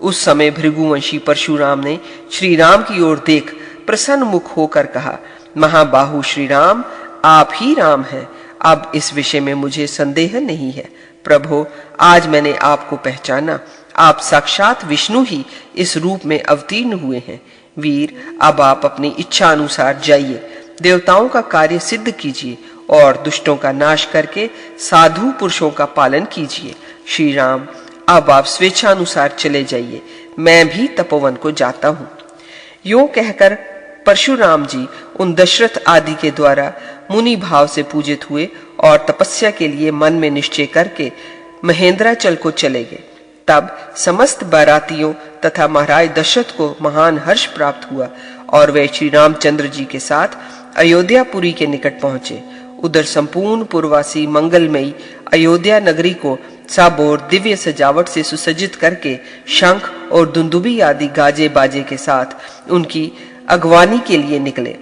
उस समय भृगुवंशी परशुराम ने श्री राम की ओर देख प्रसन्न मुख होकर कहा, महाबाहु श्री राम, आप ही राम हैं। अब इस विषय में मुझे संदेह नहीं है। प्रभु, आज मैंने आपको पहचाना। आप साक्षात विष्णु ही इस रूप में अवतीर्ण हुए हैं। वीर, अब आप अपनी इच्छा अनुसार जाइए, देवताओं का कार्य सिद्ध कीजिए और दुष्टों का नाश करके साधु पुरुषों का पालन कीजिए। श्री राम, अब आप स्वेच्छानुसार चले जाइए, मैं भी तपोवन को जाता हूँ। यूं कहकर परशुराम जी उन दशरथ आदि के द्वारा मुनि भाव से पूजित हुए और तपस्या के लिए मन में निश्चय करके महेंद्राचल को चले गए। तब समस्त बारातियों तथा महाराज दशरथ को महान हर्ष प्राप्त हुआ और वे श्री रामचंद्र जी के साथ अयोध्यापुरी के निकट पहुंचे। उधर संपूर्ण पूर्ववासी मंगलमयी अयोध्या नगरी को सब ओर दिव्य सजावट से सुसज्जित करके शंख और दुंदुभी आदि गाजे बाजे के साथ उनकी अगवानी के लिए निकले।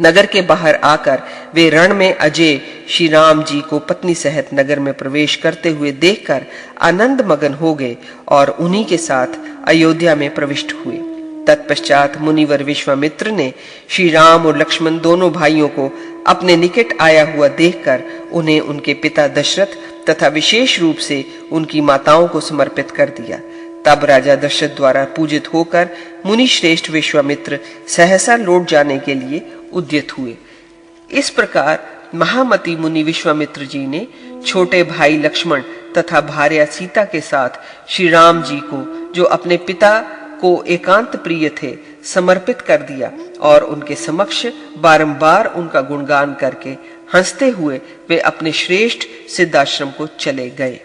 नगर के बाहर आकर वे रण में अजय श्री राम जी को पत्नी सहित नगर में प्रवेश करते हुए देखकर आनंद मगन हो गए और उन्हीं के साथ अयोध्या में प्रविष्ट हुए। तत्पश्चात मुनिवर विश्वामित्र ने श्री राम और लक्ष्मण दोनों भाइयों को अपने निकट आया हुआ देखकर उन्हें उनके पिता दशरथ तथा विशेष रूप से उनकी माताओं को समर्पित कर दिया। तब राजा दशरथ द्वारा पूजित होकर मुनि श्रेष्ठ विश्वामित्र सहसा लौट जाने के लिए उद्यत हुए। इस प्रकार महामति मुनि विश्वामित्र जी ने छोटे भाई लक्ष्मण तथा भार्या सीता के साथ श्री राम जी को, जो अपने पिता को एकांत प्रिय थे, समर्पित कर दिया और उनके समक्ष बारंबार उनका गुणगान करके हंसते हुए वे अपने श्रेष्ठ सिद्धाश्रम को चले गए।